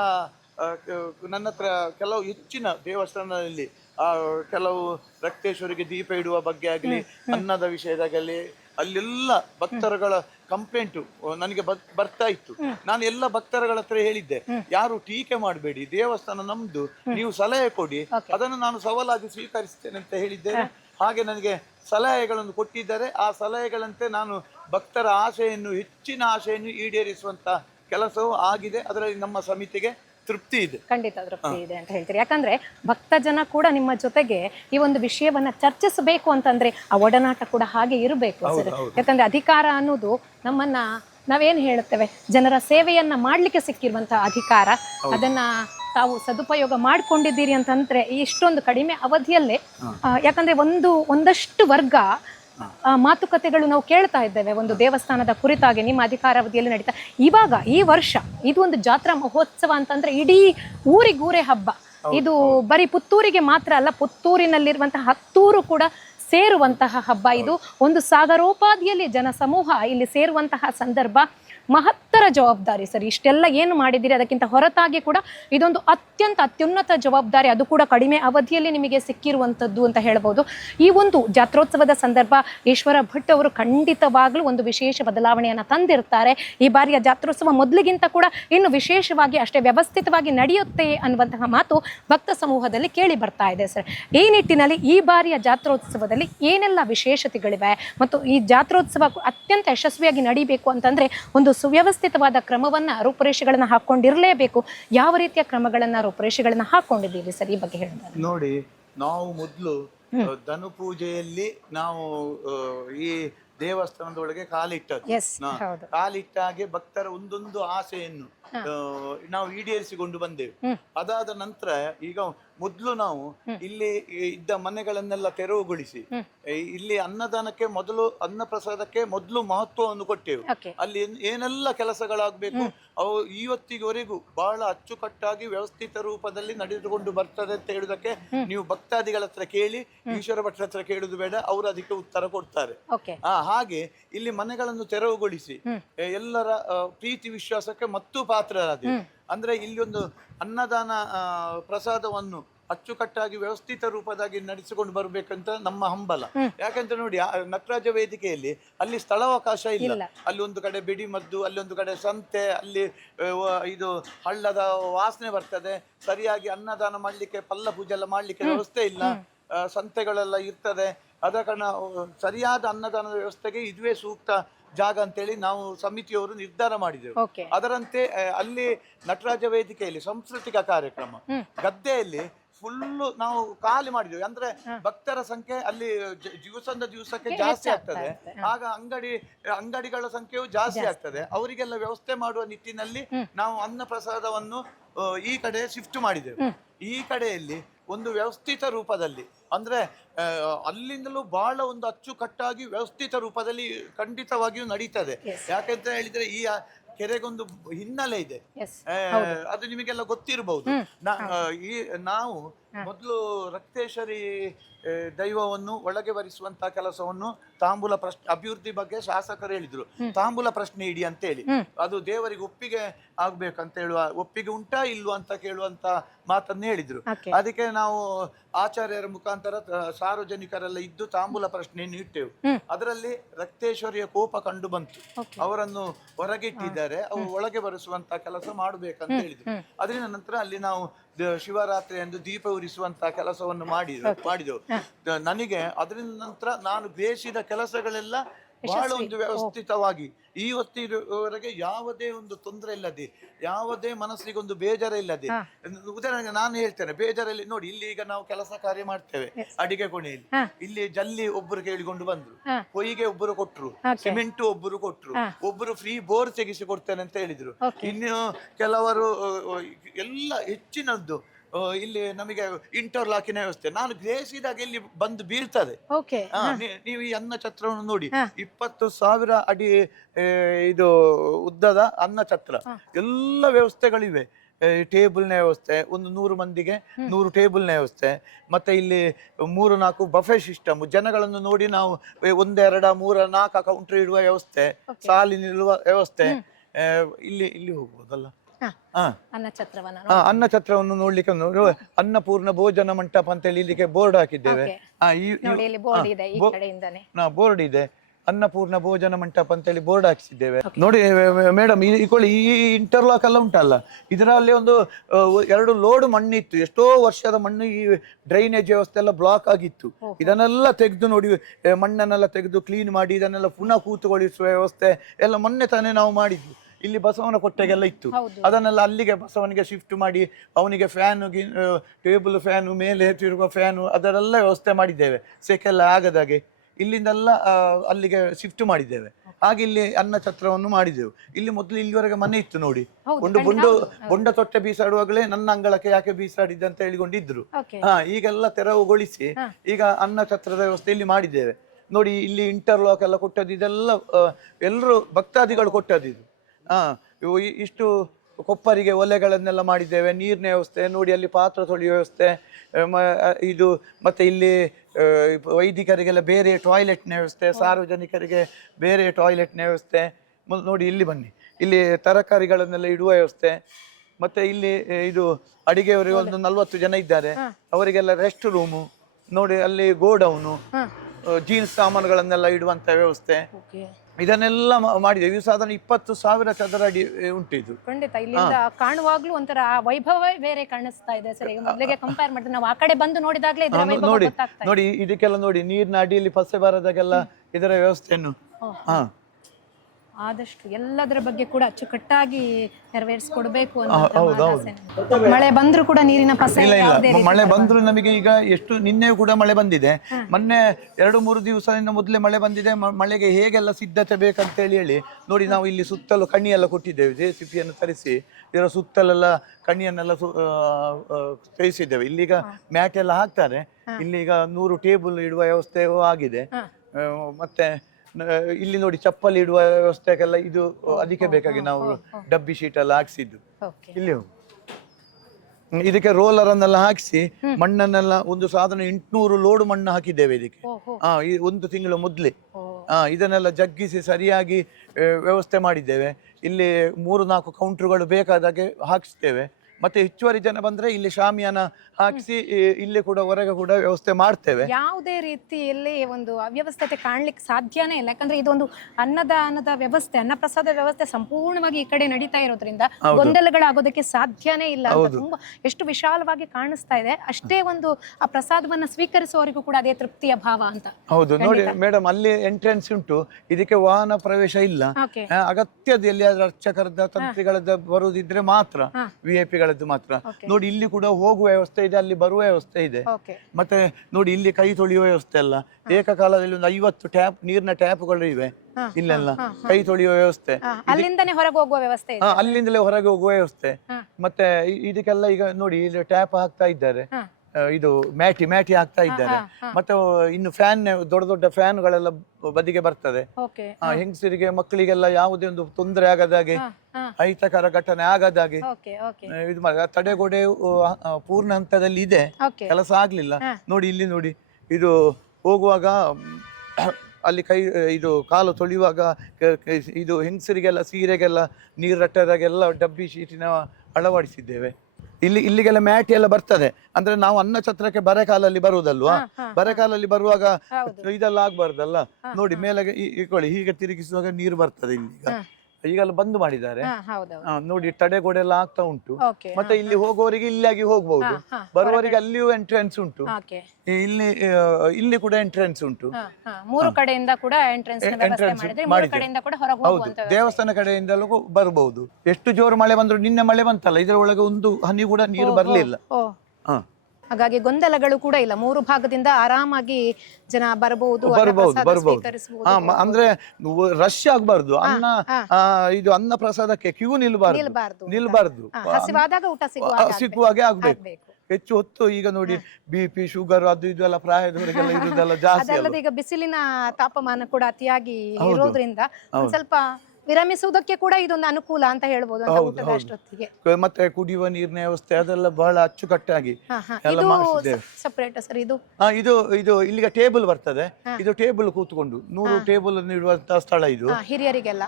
ನನ್ನ ಹತ್ರ ಕೆಲವು ಹೆಚ್ಚಿನ ದೇವಸ್ಥಾನದಲ್ಲಿ ಕೆಲವು ರಕ್ತೇಶ್ವರಿಗೆ ದೀಪ ಇಡುವ ಬಗ್ಗೆ ಆಗಲಿ, ಅನ್ನದ ವಿಷಯದಾಗಲಿ, ಅಲ್ಲೆಲ್ಲ ಭಕ್ತರುಗಳ ಕಂಪ್ಲೇಂಟು ನನಗೆ ಬರ್ತಾ ಇತ್ತು. ನಾನು ಎಲ್ಲ ಭಕ್ತರುಗಳ ಹತ್ರ ಹೇಳಿದ್ದೆ, ಯಾರು ಟೀಕೆ ಮಾಡಬೇಡಿ, ದೇವಸ್ಥಾನ ನಮ್ದು, ನೀವು ಸಲಹೆ ಕೊಡಿ, ಅದನ್ನು ನಾನು ಸವಾಲಾಗಿ ಸ್ವೀಕರಿಸ್ತೇನೆ ಅಂತ ಹೇಳಿದ್ದೇನೆ. ಹಾಗೆ ನನಗೆ ಸಲಹೆಗಳನ್ನು ಕೊಟ್ಟಿದ್ದಾರೆ. ಆ ಸಲಹೆಗಳಂತೆ ನಾನು ಭಕ್ತರ ಹೆಚ್ಚಿನ ಆಶೆಯನ್ನು ಈಡೇರಿಸುವಂತ ಕೆಲಸವೂ ಆಗಿದೆ. ಅದರಲ್ಲಿ ನಮ್ಮ ಸಮಿತಿಗೆ ತೃಪ್ತಿ ಇದೆ. ಖಂಡಿತ ತೃಪ್ತಿ ಇದೆ ಅಂತ ಹೇಳ್ತೀರಿ. ಯಾಕಂದ್ರೆ ಭಕ್ತ ಜನ ಕೂಡ ನಿಮ್ಮ ಜೊತೆಗೆ ಈ ಒಂದು ವಿಷಯವನ್ನ ಚರ್ಚಿಸಬೇಕು ಅಂತಂದ್ರೆ ಆ ಒಡನಾಟ ಕೂಡ ಹಾಗೆ ಇರಬೇಕು ಸರ್. ಯಾಕಂದ್ರೆ ಅಧಿಕಾರ ಅನ್ನೋದು ನಮ್ಮನ್ನ ನಾವೇನ್ ಹೇಳುತ್ತೇವೆ, ಜನರ ಸೇವೆಯನ್ನ ಮಾಡ್ಲಿಕ್ಕೆ ಸಿಕ್ಕಿರುವಂತಹ ಅಧಿಕಾರ, ಅದನ್ನ ತಾವು ಸದುಪಯೋಗ ಮಾಡ್ಕೊಂಡಿದ್ದೀರಿ ಅಂತಂದ್ರೆ ಇಷ್ಟೊಂದು ಕಡಿಮೆ ಅವಧಿಯಲ್ಲೇ. ಯಾಕಂದ್ರೆ ಒಂದಷ್ಟು ವರ್ಗ ಮಾತುಕತೆಗಳು ನಾವು ಕೇಳ್ತಾ ಇದ್ದೇವೆ ಒಂದು ದೇವಸ್ಥಾನದ ಕುರಿತಾಗಿ ನಿಮ್ಮ ಅಧಿಕಾರಾವಧಿಯಲ್ಲಿ ನಡೀತಾ. ಇವಾಗ ಈ ವರ್ಷ ಇದು ಒಂದು ಜಾತ್ರಾ ಮಹೋತ್ಸವ ಅಂತಂದ್ರೆ ಇಡೀ ಊರಿಗೂರೇ ಹಬ್ಬ. ಇದು ಬರೀ ಪುತ್ತೂರಿಗೆ ಮಾತ್ರ ಅಲ್ಲ, ಪುತ್ತೂರಿನಲ್ಲಿರುವಂತಹ ಹತ್ತೂರು ಕೂಡ ಸೇರುವಂತಹ ಹಬ್ಬ. ಇದು ಒಂದು ಸಾಗರೋಪಾದಿಯಲ್ಲಿ ಜನ ಸಮೂಹ ಇಲ್ಲಿ ಸೇರುವಂತಹ ಸಂದರ್ಭ. ಮಹತ್ತರ ಜವಾಬ್ದಾರಿ ಸರ್. ಇಷ್ಟೆಲ್ಲ ಏನು ಮಾಡಿದ್ದೀರಿ, ಅದಕ್ಕಿಂತ ಹೊರತಾಗಿ ಕೂಡ ಇದೊಂದು ಅತ್ಯುನ್ನತ ಜವಾಬ್ದಾರಿ, ಅದು ಕೂಡ ಕಡಿಮೆ ಅವಧಿಯಲ್ಲಿ ನಿಮಗೆ ಸಿಕ್ಕಿರುವಂಥದ್ದು ಅಂತ ಹೇಳ್ಬೋದು. ಈ ಒಂದು ಜಾತ್ರೋತ್ಸವದ ಸಂದರ್ಭ ಈಶ್ವರ ಭಟ್ ಅವರು ಖಂಡಿತವಾಗ್ಲೂ ಒಂದು ವಿಶೇಷ ಬದಲಾವಣೆಯನ್ನು ತಂದಿರ್ತಾರೆ. ಈ ಬಾರಿಯ ಜಾತ್ರೋತ್ಸವ ಮೊದಲಿಗಿಂತ ಕೂಡ ಇನ್ನು ವಿಶೇಷವಾಗಿ ಅಷ್ಟೇ ವ್ಯವಸ್ಥಿತವಾಗಿ ನಡೆಯುತ್ತೆ ಅನ್ನುವಂತಹ ಮಾತು ಭಕ್ತ ಸಮೂಹದಲ್ಲಿ ಕೇಳಿ ಬರ್ತಾ ಇದೆ ಸರ್. ಈ ನಿಟ್ಟಿನಲ್ಲಿ ಈ ಬಾರಿಯ ಜಾತ್ರೋತ್ಸವದಲ್ಲಿ ಏನೆಲ್ಲ ವಿಶೇಷತೆಗಳಿವೆ ಮತ್ತು ಈ ಜಾತ್ರೋತ್ಸವ ಅತ್ಯಂತ ಯಶಸ್ವಿಯಾಗಿ ನಡೀಬೇಕು ಅಂತಂದ್ರೆ ಒಂದು ಸುವ್ಯವಸ್ಥಿತವಾದ ಕ್ರಮವನ್ನ, ರೂಪುರೇಷೆಗಳನ್ನ ಹಾಕೊಂಡಿರಲೇಬೇಕು. ಯಾವ ರೀತಿಯ ಕ್ರಮಗಳನ್ನ, ರೂಪುರೇಷೆಗಳನ್ನ ಹಾಕೊಂಡಿದ್ದೀವಿ ಸರ್, ಈ ಬಗ್ಗೆ ಹೇಳಿದ್ರೆ? ನೋಡಿ, ನಾವು ಮೊದಲು ಧನು ಪೂಜೆಯಲ್ಲಿ ನಾವು ಈ ದೇವಸ್ಥಾನದೊಳಗೆ ಕಾಲಿಟ್ಟದ್ದು. ಎಸ್, ಹೌದು. ಕಾಲಿಟ್ಟಾಗೆ ಭಕ್ತರ ಒಂದೊಂದು ಆಸೆಯನ್ನು ನಾವು ಈಡೇರಿಸಿಕೊಂಡು ಬಂದೆವು. ಅದಾದ ನಂತರ ಈಗ ಮೊದಲು ನಾವು ಇಲ್ಲಿ ಇದ್ದ ಮನೆಗಳನ್ನೆಲ್ಲ ತೆರವುಗೊಳಿಸಿ ಇಲ್ಲಿ ಅನ್ನದಾನಕ್ಕೆ ಮೊದಲು ಅನ್ನ ಪ್ರಸಾದಕ್ಕೆ ಮೊದಲು ಮಹತ್ವವನ್ನು ಕೊಟ್ಟೆವು. ಅಲ್ಲಿ ಏನೆಲ್ಲ ಕೆಲಸಗಳಾಗಬೇಕು ಅವು ಇವತ್ತಿಗೆವರೆಗೂ ಬಹಳ ಅಚ್ಚುಕಟ್ಟಾಗಿ ವ್ಯವಸ್ಥಿತ ರೂಪದಲ್ಲಿ ನಡೆದುಕೊಂಡು ಬರ್ತದೆ ಅಂತ ಹೇಳುದಕ್ಕೆ ನೀವು ಭಕ್ತಾದಿಗಳ ಹತ್ರ ಕೇಳಿ, ಈಶ್ವರ ಭಟ್ರ ಹತ್ರ ಕೇಳುದು ಬೇಡ, ಅವರು ಅದಕ್ಕೆ ಉತ್ತರ ಕೊಡ್ತಾರೆ. ಹಾಗೆ ಇಲ್ಲಿ ಮನೆಗಳನ್ನು ತೆರವುಗೊಳಿಸಿ ಎಲ್ಲರ ಪ್ರೀತಿ ವಿಶ್ವಾಸಕ್ಕೆ ಮತ್ತು ಪಾತ್ರರಾದ ಅಂದ್ರೆ ಇಲ್ಲಿ ಒಂದು ಅನ್ನದಾನ ಪ್ರಸಾದವನ್ನು ಅಚ್ಚುಕಟ್ಟಾಗಿ ವ್ಯವಸ್ಥಿತ ರೂಪದಾಗಿ ನಡೆಸಿಕೊಂಡು ಬರ್ಬೇಕಂತ ನಮ್ಮ ಹಂಬಲ. ಯಾಕಂತ ನೋಡಿ ನಟರಾಜ ವೇದಿಕೆಯಲ್ಲಿ ಅಲ್ಲಿ ಸ್ಥಳಾವಕಾಶ ಇಲ್ಲ. ಅಲ್ಲಿ ಒಂದು ಕಡೆ ಬೆಡಿಮದ್ದು, ಅಲ್ಲಿ ಒಂದು ಕಡೆ ಸಂತೆ, ಅಲ್ಲಿ ಇದು ಹಳ್ಳದ ವಾಸನೆ ಬರ್ತದೆ, ಸರಿಯಾಗಿ ಅನ್ನದಾನ ಮಾಡ್ಲಿಕ್ಕೆ ಪಲ್ಲ ಪೂಜೆ ಎಲ್ಲ ಮಾಡ್ಲಿಕ್ಕೆ ವ್ಯವಸ್ಥೆ ಇಲ್ಲ, ಸಂತೆಗಳೆಲ್ಲ ಇರ್ತದೆ. ಅದ ಕಾರಣ ಸರಿಯಾದ ಅನ್ನದಾನದ ವ್ಯವಸ್ಥೆಗೆ ಇದುವೇ ಸೂಕ್ತ ಜಾಗ ಅಂತೇಳಿ ನಾವು ಸಮಿತಿಯವರು ನಿರ್ಧಾರ ಮಾಡಿದೆವು. ಅದರಂತೆ ಅಲ್ಲಿ ನಟರಾಜ ವೇದಿಕೆಯಲ್ಲಿ ಸಾಂಸ್ಕೃತಿಕ ಕಾರ್ಯಕ್ರಮ ಗದ್ದೆಯಲ್ಲಿ ಫುಲ್ಲು ನಾವು ಖಾಲಿ ಮಾಡಿದೆವು. ಅಂದ್ರೆ ಭಕ್ತರ ಸಂಖ್ಯೆ ಅಲ್ಲಿ ದಿವಸಕ್ಕೆ ಜಾಸ್ತಿ ಆಗ್ತದೆ, ಆಗ ಅಂಗಡಿಗಳ ಸಂಖ್ಯೆಯು ಜಾಸ್ತಿ ಆಗ್ತದೆ. ಅವರಿಗೆಲ್ಲ ವ್ಯವಸ್ಥೆ ಮಾಡುವ ನಿಟ್ಟಿನಲ್ಲಿ ನಾವು ಅನ್ನ ಪ್ರಸಾದವನ್ನು ಈ ಕಡೆ ಶಿಫ್ಟ್ ಮಾಡಿದೆವು. ಈ ಕಡೆಯಲ್ಲಿ ಒಂದು ವ್ಯವಸ್ಥಿತ ರೂಪದಲ್ಲಿ ಅಂದ್ರೆ ಅಲ್ಲಿಂದಲೂ ಬಹಳ ಒಂದು ಅಚ್ಚುಕಟ್ಟಾಗಿ ವ್ಯವಸ್ಥಿತ ರೂಪದಲ್ಲಿ ಖಂಡಿತವಾಗಿಯೂ ನಡೀತದೆ. ಯಾಕಂತ ಹೇಳಿದ್ರೆ ಈ ಕೆರೆಗೊಂದು ಹಿನ್ನೆಲೆ ಇದೆ, ಅದು ನಿಮಗೆಲ್ಲ ಗೊತ್ತಿರಬಹುದು. ನಾವು ಮೊದಲು ರಕ್ತೇಶ್ವರಿ ದೈವವನ್ನು ಒಳಗೆ ಬರಿಸುವಂತಹ ಕೆಲಸವನ್ನು ತಾಂಬೂಲ ಪ್ರಶ್ನೆ ಅಭಿವೃದ್ಧಿ ಬಗ್ಗೆ ಶಾಸಕರು ಹೇಳಿದ್ರು. ತಾಂಬೂಲ ಪ್ರಶ್ನೆ ಇಡಿ ಅಂತ ಹೇಳಿ, ಅದು ದೇವರಿಗೆ ಒಪ್ಪಿಗೆ ಆಗ್ಬೇಕಂತ ಹೇಳುವ, ಒಪ್ಪಿಗೆ ಉಂಟಾ ಇಲ್ವಾ ಅಂತ ಕೇಳುವಂತ ಮಾತನ್ನು ಹೇಳಿದ್ರು. ಅದಕ್ಕೆ ನಾವು ಆಚಾರ್ಯರ ಮುಖಾಂತರ ಸಾರ್ವಜನಿಕರೆಲ್ಲ ಇದ್ದು ತಾಂಬೂಲ ಪ್ರಶ್ನೆಯನ್ನು ಇಟ್ಟೆವು. ಅದರಲ್ಲಿ ರಕ್ತೇಶ್ವರಿಯ ಕೋಪ ಕಂಡು ಬಂತು, ಅವರನ್ನು ಹೊರಗಿಟ್ಟಿದ್ದಾರೆ, ಅವರು ಒಳಗೆ ಬರೆಸುವಂತ ಕೆಲಸ ಮಾಡಬೇಕಂತ ಹೇಳಿದ್ರು. ಅದರಿಂದ ನಂತರ ಅಲ್ಲಿ ನಾವು ಶಿವರಾತ್ರಿ ಎಂದು ದೀಪ ಉರಿಸುವಂತಹ ಕೆಲಸವನ್ನು ಮಾಡಿದೆವು. ನನಗೆ ಅದರಿಂದ ನಂತರ ನಾನು ಬೇಯಿಸಿದ ಕೆಲಸಗಳೆಲ್ಲ ಬಹಳ ಒಂದು ವ್ಯವಸ್ಥಿತವಾಗಿ ಇವತ್ತಿನವರೆಗೆ ಯಾವುದೇ ಒಂದು ತೊಂದರೆ ಇಲ್ಲದೆ, ಯಾವುದೇ ಮನಸ್ಸಿಗೆ ಒಂದು ಬೇಜಾರ ಇಲ್ಲದೆ. ಉದಾಹರಣೆಗೆ ನಾನು ಹೇಳ್ತೇನೆ, ಬೇಜಾರಲ್ಲಿ ನೋಡಿ, ಇಲ್ಲಿ ಈಗ ನಾವು ಕೆಲಸ ಕಾರ್ಯ ಮಾಡ್ತೇವೆ ಅಡಿಗೆ ಕೋಣೆಯಲ್ಲಿ. ಇಲ್ಲಿ ಜಲ್ಲಿ ಒಬ್ಬರು ಕೇಳಿಕೊಂಡು ಬಂದ್ರು, ಹೊಯ್ಗೆ ಒಬ್ಬರು ಕೊಟ್ರು, ಸಿಮೆಂಟ್ ಒಬ್ಬರು ಕೊಟ್ರು, ಒಬ್ಬರು ಫ್ರೀ ಬೋರ್ ತೆಗಿಸಿ ಕೊಡ್ತೇನೆ ಅಂತ ಹೇಳಿದ್ರು. ಇನ್ನು ಕೆಲವರು ಎಲ್ಲ ಹೆಚ್ಚಿನದ್ದು ಇಲ್ಲಿ ನಮಗೆ ಇಂಟರ್ಲಾಕಿನ ವ್ಯವಸ್ಥೆ ನಾನು ಗ್ರಹಿಸಿದಾಗ ಇಲ್ಲಿ ಬಂದು ಬೀಳ್ತದೆ. ನೀವು ಈ ಅನ್ನ ಛತ್ರವನ್ನು ನೋಡಿ, 20,000 ಅಡಿ ಇದು ಉದ್ದದ ಅನ್ನ ಛತ್ರ, ಎಲ್ಲ ವ್ಯವಸ್ಥೆಗಳಿವೆ. ಟೇಬಲ್ನ ವ್ಯವಸ್ಥೆ, ಒಂದು 100 ಮಂದಿಗೆ 100 ಟೇಬಲ್ನ ವ್ಯವಸ್ಥೆ, ಮತ್ತೆ ಇಲ್ಲಿ 3-4 ಬಫೆ ಸಿಸ್ಟಮ್. ಜನಗಳನ್ನು ನೋಡಿ ನಾವು 1, 2, 3, 4 ಕೌಂಟರ್ ಇಡುವ ವ್ಯವಸ್ಥೆ, ಸಾಲಿನಿರುವ ವ್ಯವಸ್ಥೆ. ಇಲ್ಲಿ ಹೋಗ್ಬೋದಲ್ಲ ಅನ್ನ ಛತ್ರವನ್ನು ನೋಡ್ಲಿಕ್ಕೆ ಅನ್ನಪೂರ್ಣ ಭೋಜನ ಮಂಟಪ ಅಂತ ಹೇಳಿ ಇಲ್ಲಿಗೆ ಬೋರ್ಡ್ ಹಾಕಿದ್ದೇವೆ. ಬೋರ್ಡ್ ಇದೆ, ಅನ್ನಪೂರ್ಣ ಭೋಜನ ಮಂಟಪ ಅಂತ ಹೇಳಿ ಬೋರ್ಡ್ ಹಾಕಿಸಿದ್ದೇವೆ. ನೋಡಿ ಮೇಡಮ್, ಈ ಇಂಟರ್ಲಾಕ್ ಎಲ್ಲ ಉಂಟಲ್ಲ, ಇದರಲ್ಲಿ ಒಂದು 2 ಲೋಡ್ ಮಣ್ಣಿತ್ತು, ಎಷ್ಟೋ ವರ್ಷದ ಮಣ್ಣು. ಈ ಡ್ರೈನೇಜ್ ವ್ಯವಸ್ಥೆ ಎಲ್ಲ ಬ್ಲಾಕ್ ಆಗಿತ್ತು. ಇದನ್ನೆಲ್ಲ ತೆಗೆದು ನೋಡಿ, ಮಣ್ಣನ್ನೆಲ್ಲ ತೆಗೆದು ಕ್ಲೀನ್ ಮಾಡಿ ಇದನ್ನೆಲ್ಲ ಪುನಃ ಕೂತುಗೊಳಿಸುವ ವ್ಯವಸ್ಥೆ ಎಲ್ಲ ಮೊನ್ನೆ ತಾನೇ ನಾವು ಮಾಡಿದ್ವಿ. ಇಲ್ಲಿ ಬಸವನ ಕೊಟ್ಟೆಗೆಲ್ಲ ಇತ್ತು, ಅದನ್ನೆಲ್ಲ ಅಲ್ಲಿಗೆ ಬಸವನಿಗೆ ಶಿಫ್ಟ್ ಮಾಡಿ ಅವನಿಗೆ ಫ್ಯಾನು, ಟೇಬಲ್ ಫ್ಯಾನು, ಮೇಲೆ ತಿರುಗುವ ಫ್ಯಾನು, ಅದರೆಲ್ಲ ವ್ಯವಸ್ಥೆ ಮಾಡಿದ್ದೇವೆ. ಸೆಕೆಲ್ಲ ಆಗದಾಗೆ ಇಲ್ಲಿಂದೆಲ್ಲ ಅಲ್ಲಿಗೆ ಶಿಫ್ಟ್ ಮಾಡಿದ್ದೇವೆ. ಹಾಗೆ ಇಲ್ಲಿ ಅನ್ನ ಛತ್ರವನ್ನು ಮಾಡಿದೆವು. ಇಲ್ಲಿ ಮೊದಲು ಇಲ್ಲಿವರೆಗೆ ಮನೆ ಇತ್ತು ನೋಡಿ, ಬೊಂಡ ತೊಟ್ಟೆ ಬೀಸಾಡುವಾಗಲೇ ನನ್ನ ಅಂಗಳಕ್ಕೆ ಯಾಕೆ ಬೀಸಾಡಿದ್ದೆ ಅಂತ ಹೇಳಿಕೊಂಡಿದ್ರು. ಈಗೆಲ್ಲ ತೆರವುಗೊಳಿಸಿ ಈಗ ಅನ್ನ ಛತ್ರದ ವ್ಯವಸ್ಥೆ ಇಲ್ಲಿ ಮಾಡಿದ್ದೇವೆ. ನೋಡಿ, ಇಲ್ಲಿ ಇಂಟರ್ಲಾಕ್ ಎಲ್ಲ ಕೊಟ್ಟದ್ದು, ಇದೆಲ್ಲ ಎಲ್ಲರೂ ಭಕ್ತಾದಿಗಳು ಕೊಟ್ಟದ್ದು. ಇದು ಇಷ್ಟು ಕೊಪ್ಪರಿಗೆ ಒಲೆಗಳನ್ನೆಲ್ಲ ಮಾಡಿದ್ದೇವೆ. ನೀರಿನ ವ್ಯವಸ್ಥೆ ನೋಡಿ, ಅಲ್ಲಿ ಪಾತ್ರ ತೊಳೆಯುವ ವ್ಯವಸ್ಥೆ, ಇದು ಮತ್ತೆ ಇಲ್ಲಿ ವೈದಿಕರಿಗೆಲ್ಲ ಬೇರೆ ಟಾಯ್ಲೆಟ್ನ ವ್ಯವಸ್ಥೆ, ಸಾರ್ವಜನಿಕರಿಗೆ ಬೇರೆ ಟಾಯ್ಲೆಟ್ನ ವ್ಯವಸ್ಥೆ. ನೋಡಿ, ಇಲ್ಲಿ ಬನ್ನಿ, ಇಲ್ಲಿ ತರಕಾರಿಗಳನ್ನೆಲ್ಲ ಇಡುವ ವ್ಯವಸ್ಥೆ. ಮತ್ತೆ ಇಲ್ಲಿ ಇದು ಅಡಿಗೆಯವರಿಗೆ ಒಂದು 40 ಜನ ಇದ್ದಾರೆ, ಅವರಿಗೆಲ್ಲ ರೆಸ್ಟ್ ರೂಮು ನೋಡಿ. ಅಲ್ಲಿ ಗೋಡೌನು, ಜೀನ್ಸ್ ಸಾಮಾನುಗಳನ್ನೆಲ್ಲ ಇಡುವಂತ ವ್ಯವಸ್ಥೆ, ಇದನ್ನೆಲ್ಲ ಮಾಡಿದೆ. ಇದು ಸಾಧಾರಣ 20,000 ಚದರ ಅಡಿ ಉಂಟು. ಇದು ಖಂಡಿತ ಇಲ್ಲಿಂದ ಕಾಣುವಾಗ್ಲೂ ಒಂಥರ ವೈಭವವೇ ಬೇರೆ ಕಾಣಿಸ್ತಾ ಇದೆ ಸರ್. ಈಗ ಮೊದಲಿಗೆ ಕಂಪೇರ್ ಮಾಡಿದ್ರೆ ನಾವು ಆ ಕಡೆ ಬಂದು ನೋಡಿದಾಗಲೇ ಇದರ ವೈಭವ ಗೊತ್ತಾಗ್ತಾ ಇದೆ. ನೋಡಿ, ಇದಕ್ಕೆಲ್ಲ ನೋಡಿ, ನೀರಿನ ಅಡಿಯಲ್ಲಿ ಪಸೆ ಬಾರದಾಗೆಲ್ಲ ಇದರ ವ್ಯವಸ್ಥೆಯನ್ನು ಆದಷ್ಟು ಎಲ್ಲದರ ಬಗ್ಗೆ ಕೂಡ ಅಚ್ಚುಕಟ್ಟಾಗಿ ನೆರವೇರಿಸಿಕೊಡ್ಬೇಕು ಅಂತ. ಮಳೆ ಬಂದ್ರೂ ಕೂಡ ನೀರಿನ ಪಸ ಇಲ್ಲ ಮಳೆ ಬಂದ್ರು ನಮಗೆ ಈಗ ಎಷ್ಟು ನಿನ್ನೆ ಕೂಡ ಮಳೆ ಬಂದಿದೆ, ಮೊನ್ನೆ 2-3 ದಿವಸದಿಂದ ಮೊದಲೇ ಮಳೆ ಬಂದಿದೆ. ಮಳೆಗೆ ಹೇಗೆಲ್ಲ ಸಿದ್ಧತೆ ಬೇಕಂತ ಹೇಳಿ ನೋಡಿ, ನಾವು ಇಲ್ಲಿ ಸುತ್ತಲೂ ಕಣ್ಣಿ ಎಲ್ಲ ಕೊಟ್ಟಿದ್ದೇವೆ, JCB ತರಿಸಿ ಇದರ ಸುತ್ತಲೆಲ್ಲ ಕಣ್ಣಿಯನ್ನೆಲ್ಲ ತರಿಸಿದ್ದೇವೆ. ಇಲ್ಲಿಗ ಮ್ಯಾಟ್ ಎಲ್ಲ ಹಾಕ್ತಾರೆ. ಇಲ್ಲಿಗ 100 ಟೇಬಲ್ ಇಡುವ ವ್ಯವಸ್ಥೆಯೂ ಆಗಿದೆ. ಮತ್ತೆ ಇಲ್ಲಿ ನೋಡಿ ಚಪ್ಪಲಿ ಇಡುವ ವ್ಯವಸ್ಥೆಗೆಲ್ಲ ಇದು ಅದಕ್ಕೆ ಬೇಕಾಗಿ ನಾವು ಡಬ್ಬಿ ಶೀಟ್ ಎಲ್ಲ ಹಾಕ್ಸಿದ್ದು. ಇಲ್ಲಿ ಇದಕ್ಕೆ ರೋಲರ್ ಅನ್ನೆಲ್ಲ ಹಾಕಿಸಿ ಮಣ್ಣನ್ನೆಲ್ಲ ಒಂದು ಸಾಧಾರಣ 800 ಲೋಡ್ ಮಣ್ಣು ಹಾಕಿದ್ದೇವೆ ಇದಕ್ಕೆ. ಒಂದು ತಿಂಗಳು ಮೊದಲೇ ಇದನ್ನೆಲ್ಲ ಜಗ್ಗಿಸಿ ಸರಿಯಾಗಿ ವ್ಯವಸ್ಥೆ ಮಾಡಿದ್ದೇವೆ. ಇಲ್ಲಿ 3-4 ಕೌಂಟರ್ಗಳು ಬೇಕಾದಾಗೆ ಹಾಕಿಸ್ತೇವೆ. ಮತ್ತೆ ಹೆಚ್ಚುವರಿ ಜನ ಬಂದ್ರೆ ಇಲ್ಲಿ ಶಾಮಿಯಾನ ಹಾಕಿಸಿ ಇಲ್ಲಿ ಕೂಡ ಹೊರಗೆ ಕೂಡ ವ್ಯವಸ್ಥೆ ಮಾಡ್ತೇವೆ. ಯಾವುದೇ ರೀತಿಯಲ್ಲಿ ಒಂದು ಅವ್ಯವಸ್ಥತೆ ಕಾಣ್ಲಿಕ್ಕೆ ಸಾಧ್ಯನೇ ಇಲ್ಲ. ಯಾಕಂದ್ರೆ ಇದೊಂದು ಅನ್ನದಾನದ ವ್ಯವಸ್ಥೆ, ಅನ್ನಪ್ರಸಾದ ವ್ಯವಸ್ಥೆ ಸಂಪೂರ್ಣವಾಗಿ ಈ ಕಡೆ ನಡೀತಾ ಇರೋದ್ರಿಂದ ಗೊಂದಲಗಳಾಗೋದಕ್ಕೆ ಸಾಧ್ಯನೇ ಇಲ್ಲ. ತುಂಬಾ ಎಷ್ಟು ವಿಶಾಲವಾಗಿ ಕಾಣಿಸ್ತಾ ಇದೆ, ಅಷ್ಟೇ ಒಂದು ಆ ಪ್ರಸಾದವನ್ನ ಸ್ವೀಕರಿಸುವವರಿಗೂ ಕೂಡ ಅದೇ ತೃಪ್ತಿಯ ಭಾವ ಅಂತ. ಹೌದು ನೋಡಿ ಮೇಡಮ್, ಅಲ್ಲಿ ಎಂಟ್ರೆನ್ಸ್ ಉಂಟು, ಇದಕ್ಕೆ ವಾಹನ ಪ್ರವೇಶ ಇಲ್ಲ. ಅಗತ್ಯದ ಎಲ್ಲಿ ಅರ್ಚಕರದ ತಂತ್ರಿಗಳದ್ದು ಬರುವುದಿದ್ರೆ ಮಾತ್ರ, VIP ಮಾತ್ರ. ನೋಡಿ ಇಲ್ಲಿ ಕೂಡ ಹೋಗುವ ವ್ಯವಸ್ಥೆ ಇದೆ, ಅಲ್ಲಿ ಬರುವ ವ್ಯವಸ್ಥೆ ಇದೆ. ಮತ್ತೆ ನೋಡಿ ಇಲ್ಲಿ ಕೈ ತೊಳೆಯುವ ವ್ಯವಸ್ಥೆ ಅಲ್ಲ, ಏಕಕಾಲದಲ್ಲಿ ಒಂದು 50 ಟ್ಯಾಪ್ ನೀರಿನ ಟ್ಯಾಪ್ಗಳು ಇವೆ ಇಲ್ಲೆಲ್ಲ. ಕೈ ತೊಳೆಯುವ ವ್ಯವಸ್ಥೆ, ಅಲ್ಲಿಂದಲೇ ಹೊರಗೆ ಹೋಗುವ ವ್ಯವಸ್ಥೆ, ಅಲ್ಲಿಂದಲೇ ಹೊರಗೆ ಹೋಗುವ ವ್ಯವಸ್ಥೆ. ಮತ್ತೆ ಇದಕ್ಕೆಲ್ಲ ಈಗ ನೋಡಿ ಇಲ್ಲಿ ಟ್ಯಾಪ್ ಹಾಕ್ತಾ ಇದ್ದಾರೆ, ಇದು ಮ್ಯಾಟಿ ಹಾಕ್ತಾ ಇದ್ದಾರೆ. ಮತ್ತೆ ಇನ್ನು ಫ್ಯಾನ್, ದೊಡ್ಡ ಫ್ಯಾನ್ಗಳೆಲ್ಲ ಬದಿಗೆ ಬರ್ತದೆ. ಹೆಂಗಸರಿಗೆ ಮಕ್ಕಳಿಗೆಲ್ಲ ಯಾವುದೇ ಒಂದು ತೊಂದರೆ ಆಗದಾಗೆ, ಅಹಿತಕರ ಘಟನೆ ಆಗದಾಗೆ ಇದು ತಡೆಗೋಡೆ ಪೂರ್ಣ ಹಂತದಲ್ಲಿ ಇದೆ, ಕೆಲಸ ಆಗ್ಲಿಲ್ಲ. ನೋಡಿ ಇಲ್ಲಿ ನೋಡಿ, ಇದು ಹೋಗುವಾಗ ಅಲ್ಲಿ ಇದು ಕಾಲು ತೊಳೆಯುವಾಗ ಇದು ಹೆಂಗಸರಿಗೆಲ್ಲ ಸೀರೆಗೆಲ್ಲ ನೀರು ರಟ್ಟದಾಗೆಲ್ಲ ಡಬ್ಬಿ ಶೀಟಿನ ಅಳವಡಿಸಿದ್ದೇವೆ. ಇಲ್ಲಿಗೆಲ್ಲ ಮ್ಯಾಟ್ ಎಲ್ಲ ಬರ್ತದೆ. ಅಂದ್ರೆ ನಾವು ಅನ್ನ ಛತ್ರಕ್ಕೆ ಬರೆಕಾಲಲ್ಲಿ ಬರುವುದಲ್ವಾ, ಬರೆಕಾಲಲ್ಲಿ ಬರುವಾಗ ಇದೆಲ್ಲ ಆಗ್ಬಾರ್ದಲ್ಲ. ನೋಡಿ ಮೇಲೆ ಇಟ್ಕೊಳ್ಳಿ, ಹೀಗೆ ತಿರುಗಿಸುವಾಗ ನೀರು ಬರ್ತದೆ. ಈಗೆಲ್ಲ ಬಂದ್ ಮಾಡಿದ್ದಾರೆ ನೋಡಿ, ತಡೆಗೋಡೆ ಎಲ್ಲ ಆಗ್ತಾ ಉಂಟು. ಮತ್ತೆ ಇಲ್ಲಿ ಹೋಗುವವರಿಗೆ ಇಲ್ಲಿಯಾಗಿ ಹೋಗ್ಬಹುದು, ಬರುವವರಿಗೆ ಅಲ್ಲಿಯೂ ಎಂಟ್ರೆನ್ಸ್ ಉಂಟು, ಇಲ್ಲಿ ಕೂಡ ಎಂಟ್ರೆನ್ಸ್ ಉಂಟು. 3 ಕಡೆಯಿಂದ ಕೂಡ ಹೌದು, ದೇವಸ್ಥಾನ ಕಡೆಯಿಂದಲೂ ಬರಬಹುದು. ಎಷ್ಟು ಜೋರು ಮಳೆ ಬಂದ್ರು, ನಿನ್ನೆ ಮಳೆ ಬಂತಲ್ಲ, ಇದರೊಳಗೆ ಒಂದು ಹನಿ ಕೂಡ ನೀರು ಬರ್ಲಿಲ್ಲ. ಹಾಗಾಗಿ ಗೊಂದಲಗಳು ಕೂಡ ಇಲ್ಲ, 3 ಭಾಗದಿಂದ ಆರಾಮಾಗಿ ಜನ ಬರಬಹುದು. ಅಂದ್ರೆ ರಶ್ ಆಗ್ಬಾರ್ದು, ಇದು ಅನ್ನ ಪ್ರಸಾದಕ್ಕೆ ಕ್ಯೂ ನಿಲ್ಬಾರ್ದು, ಹಸಿವಾದಾಗ ಊಟ ಸಿಗುವಾಗೆ ಆಗ್ಬೇಕು. ಹೆಚ್ಚು ಹೊತ್ತು ಈಗ ನೋಡಿ BP, ಶುಗರ್ ಅದು ಇದು ಎಲ್ಲ ಪ್ರಾಯದವರಿಗೆಲ್ಲ ಇರುವುದೆಲ್ಲ ಜಾಸ್ತಿ. ಅದಲ್ಲದೆ ಈಗ ಬಿಸಿಲಿನ ತಾಪಮಾನ ಕೂಡ ಅತಿಯಾಗಿ ಇರೋದ್ರಿಂದ ಸ್ವಲ್ಪ ವಿರಮಿಸುವುದಕ್ಕೆ ಕೂಡ ಇದೊಂದು ಅನುಕೂಲ ಅಂತ ಹೇಳ್ಬೋದು ಊಟದ ಅಷ್ಟೊತ್ತಿಗೆ. ಮತ್ತೆ ಕುಡಿಯುವ ನೀರಿನ ವ್ಯವಸ್ಥೆ ಅದೆಲ್ಲ ಬಹಳ ಅಚ್ಚುಕಟ್ಟಾಗಿ ಎಲ್ಲ ಮಾಡಿಸಿದ್ದೇವೆ. ಸಪರೇಟ್ ಸರ್ ಇದು ಇಲ್ಲಿಗೆ ಟೇಬಲ್ ಬರ್ತದೆ. ಇದು ಟೇಬಲ್ ಕೂತ್ಕೊಂಡು 100 ಟೇಬಲ್ ಇಡುವಂತಹ ಸ್ಥಳ ಇದು, ಹಿರಿಯರಿಗೆಲ್ಲ.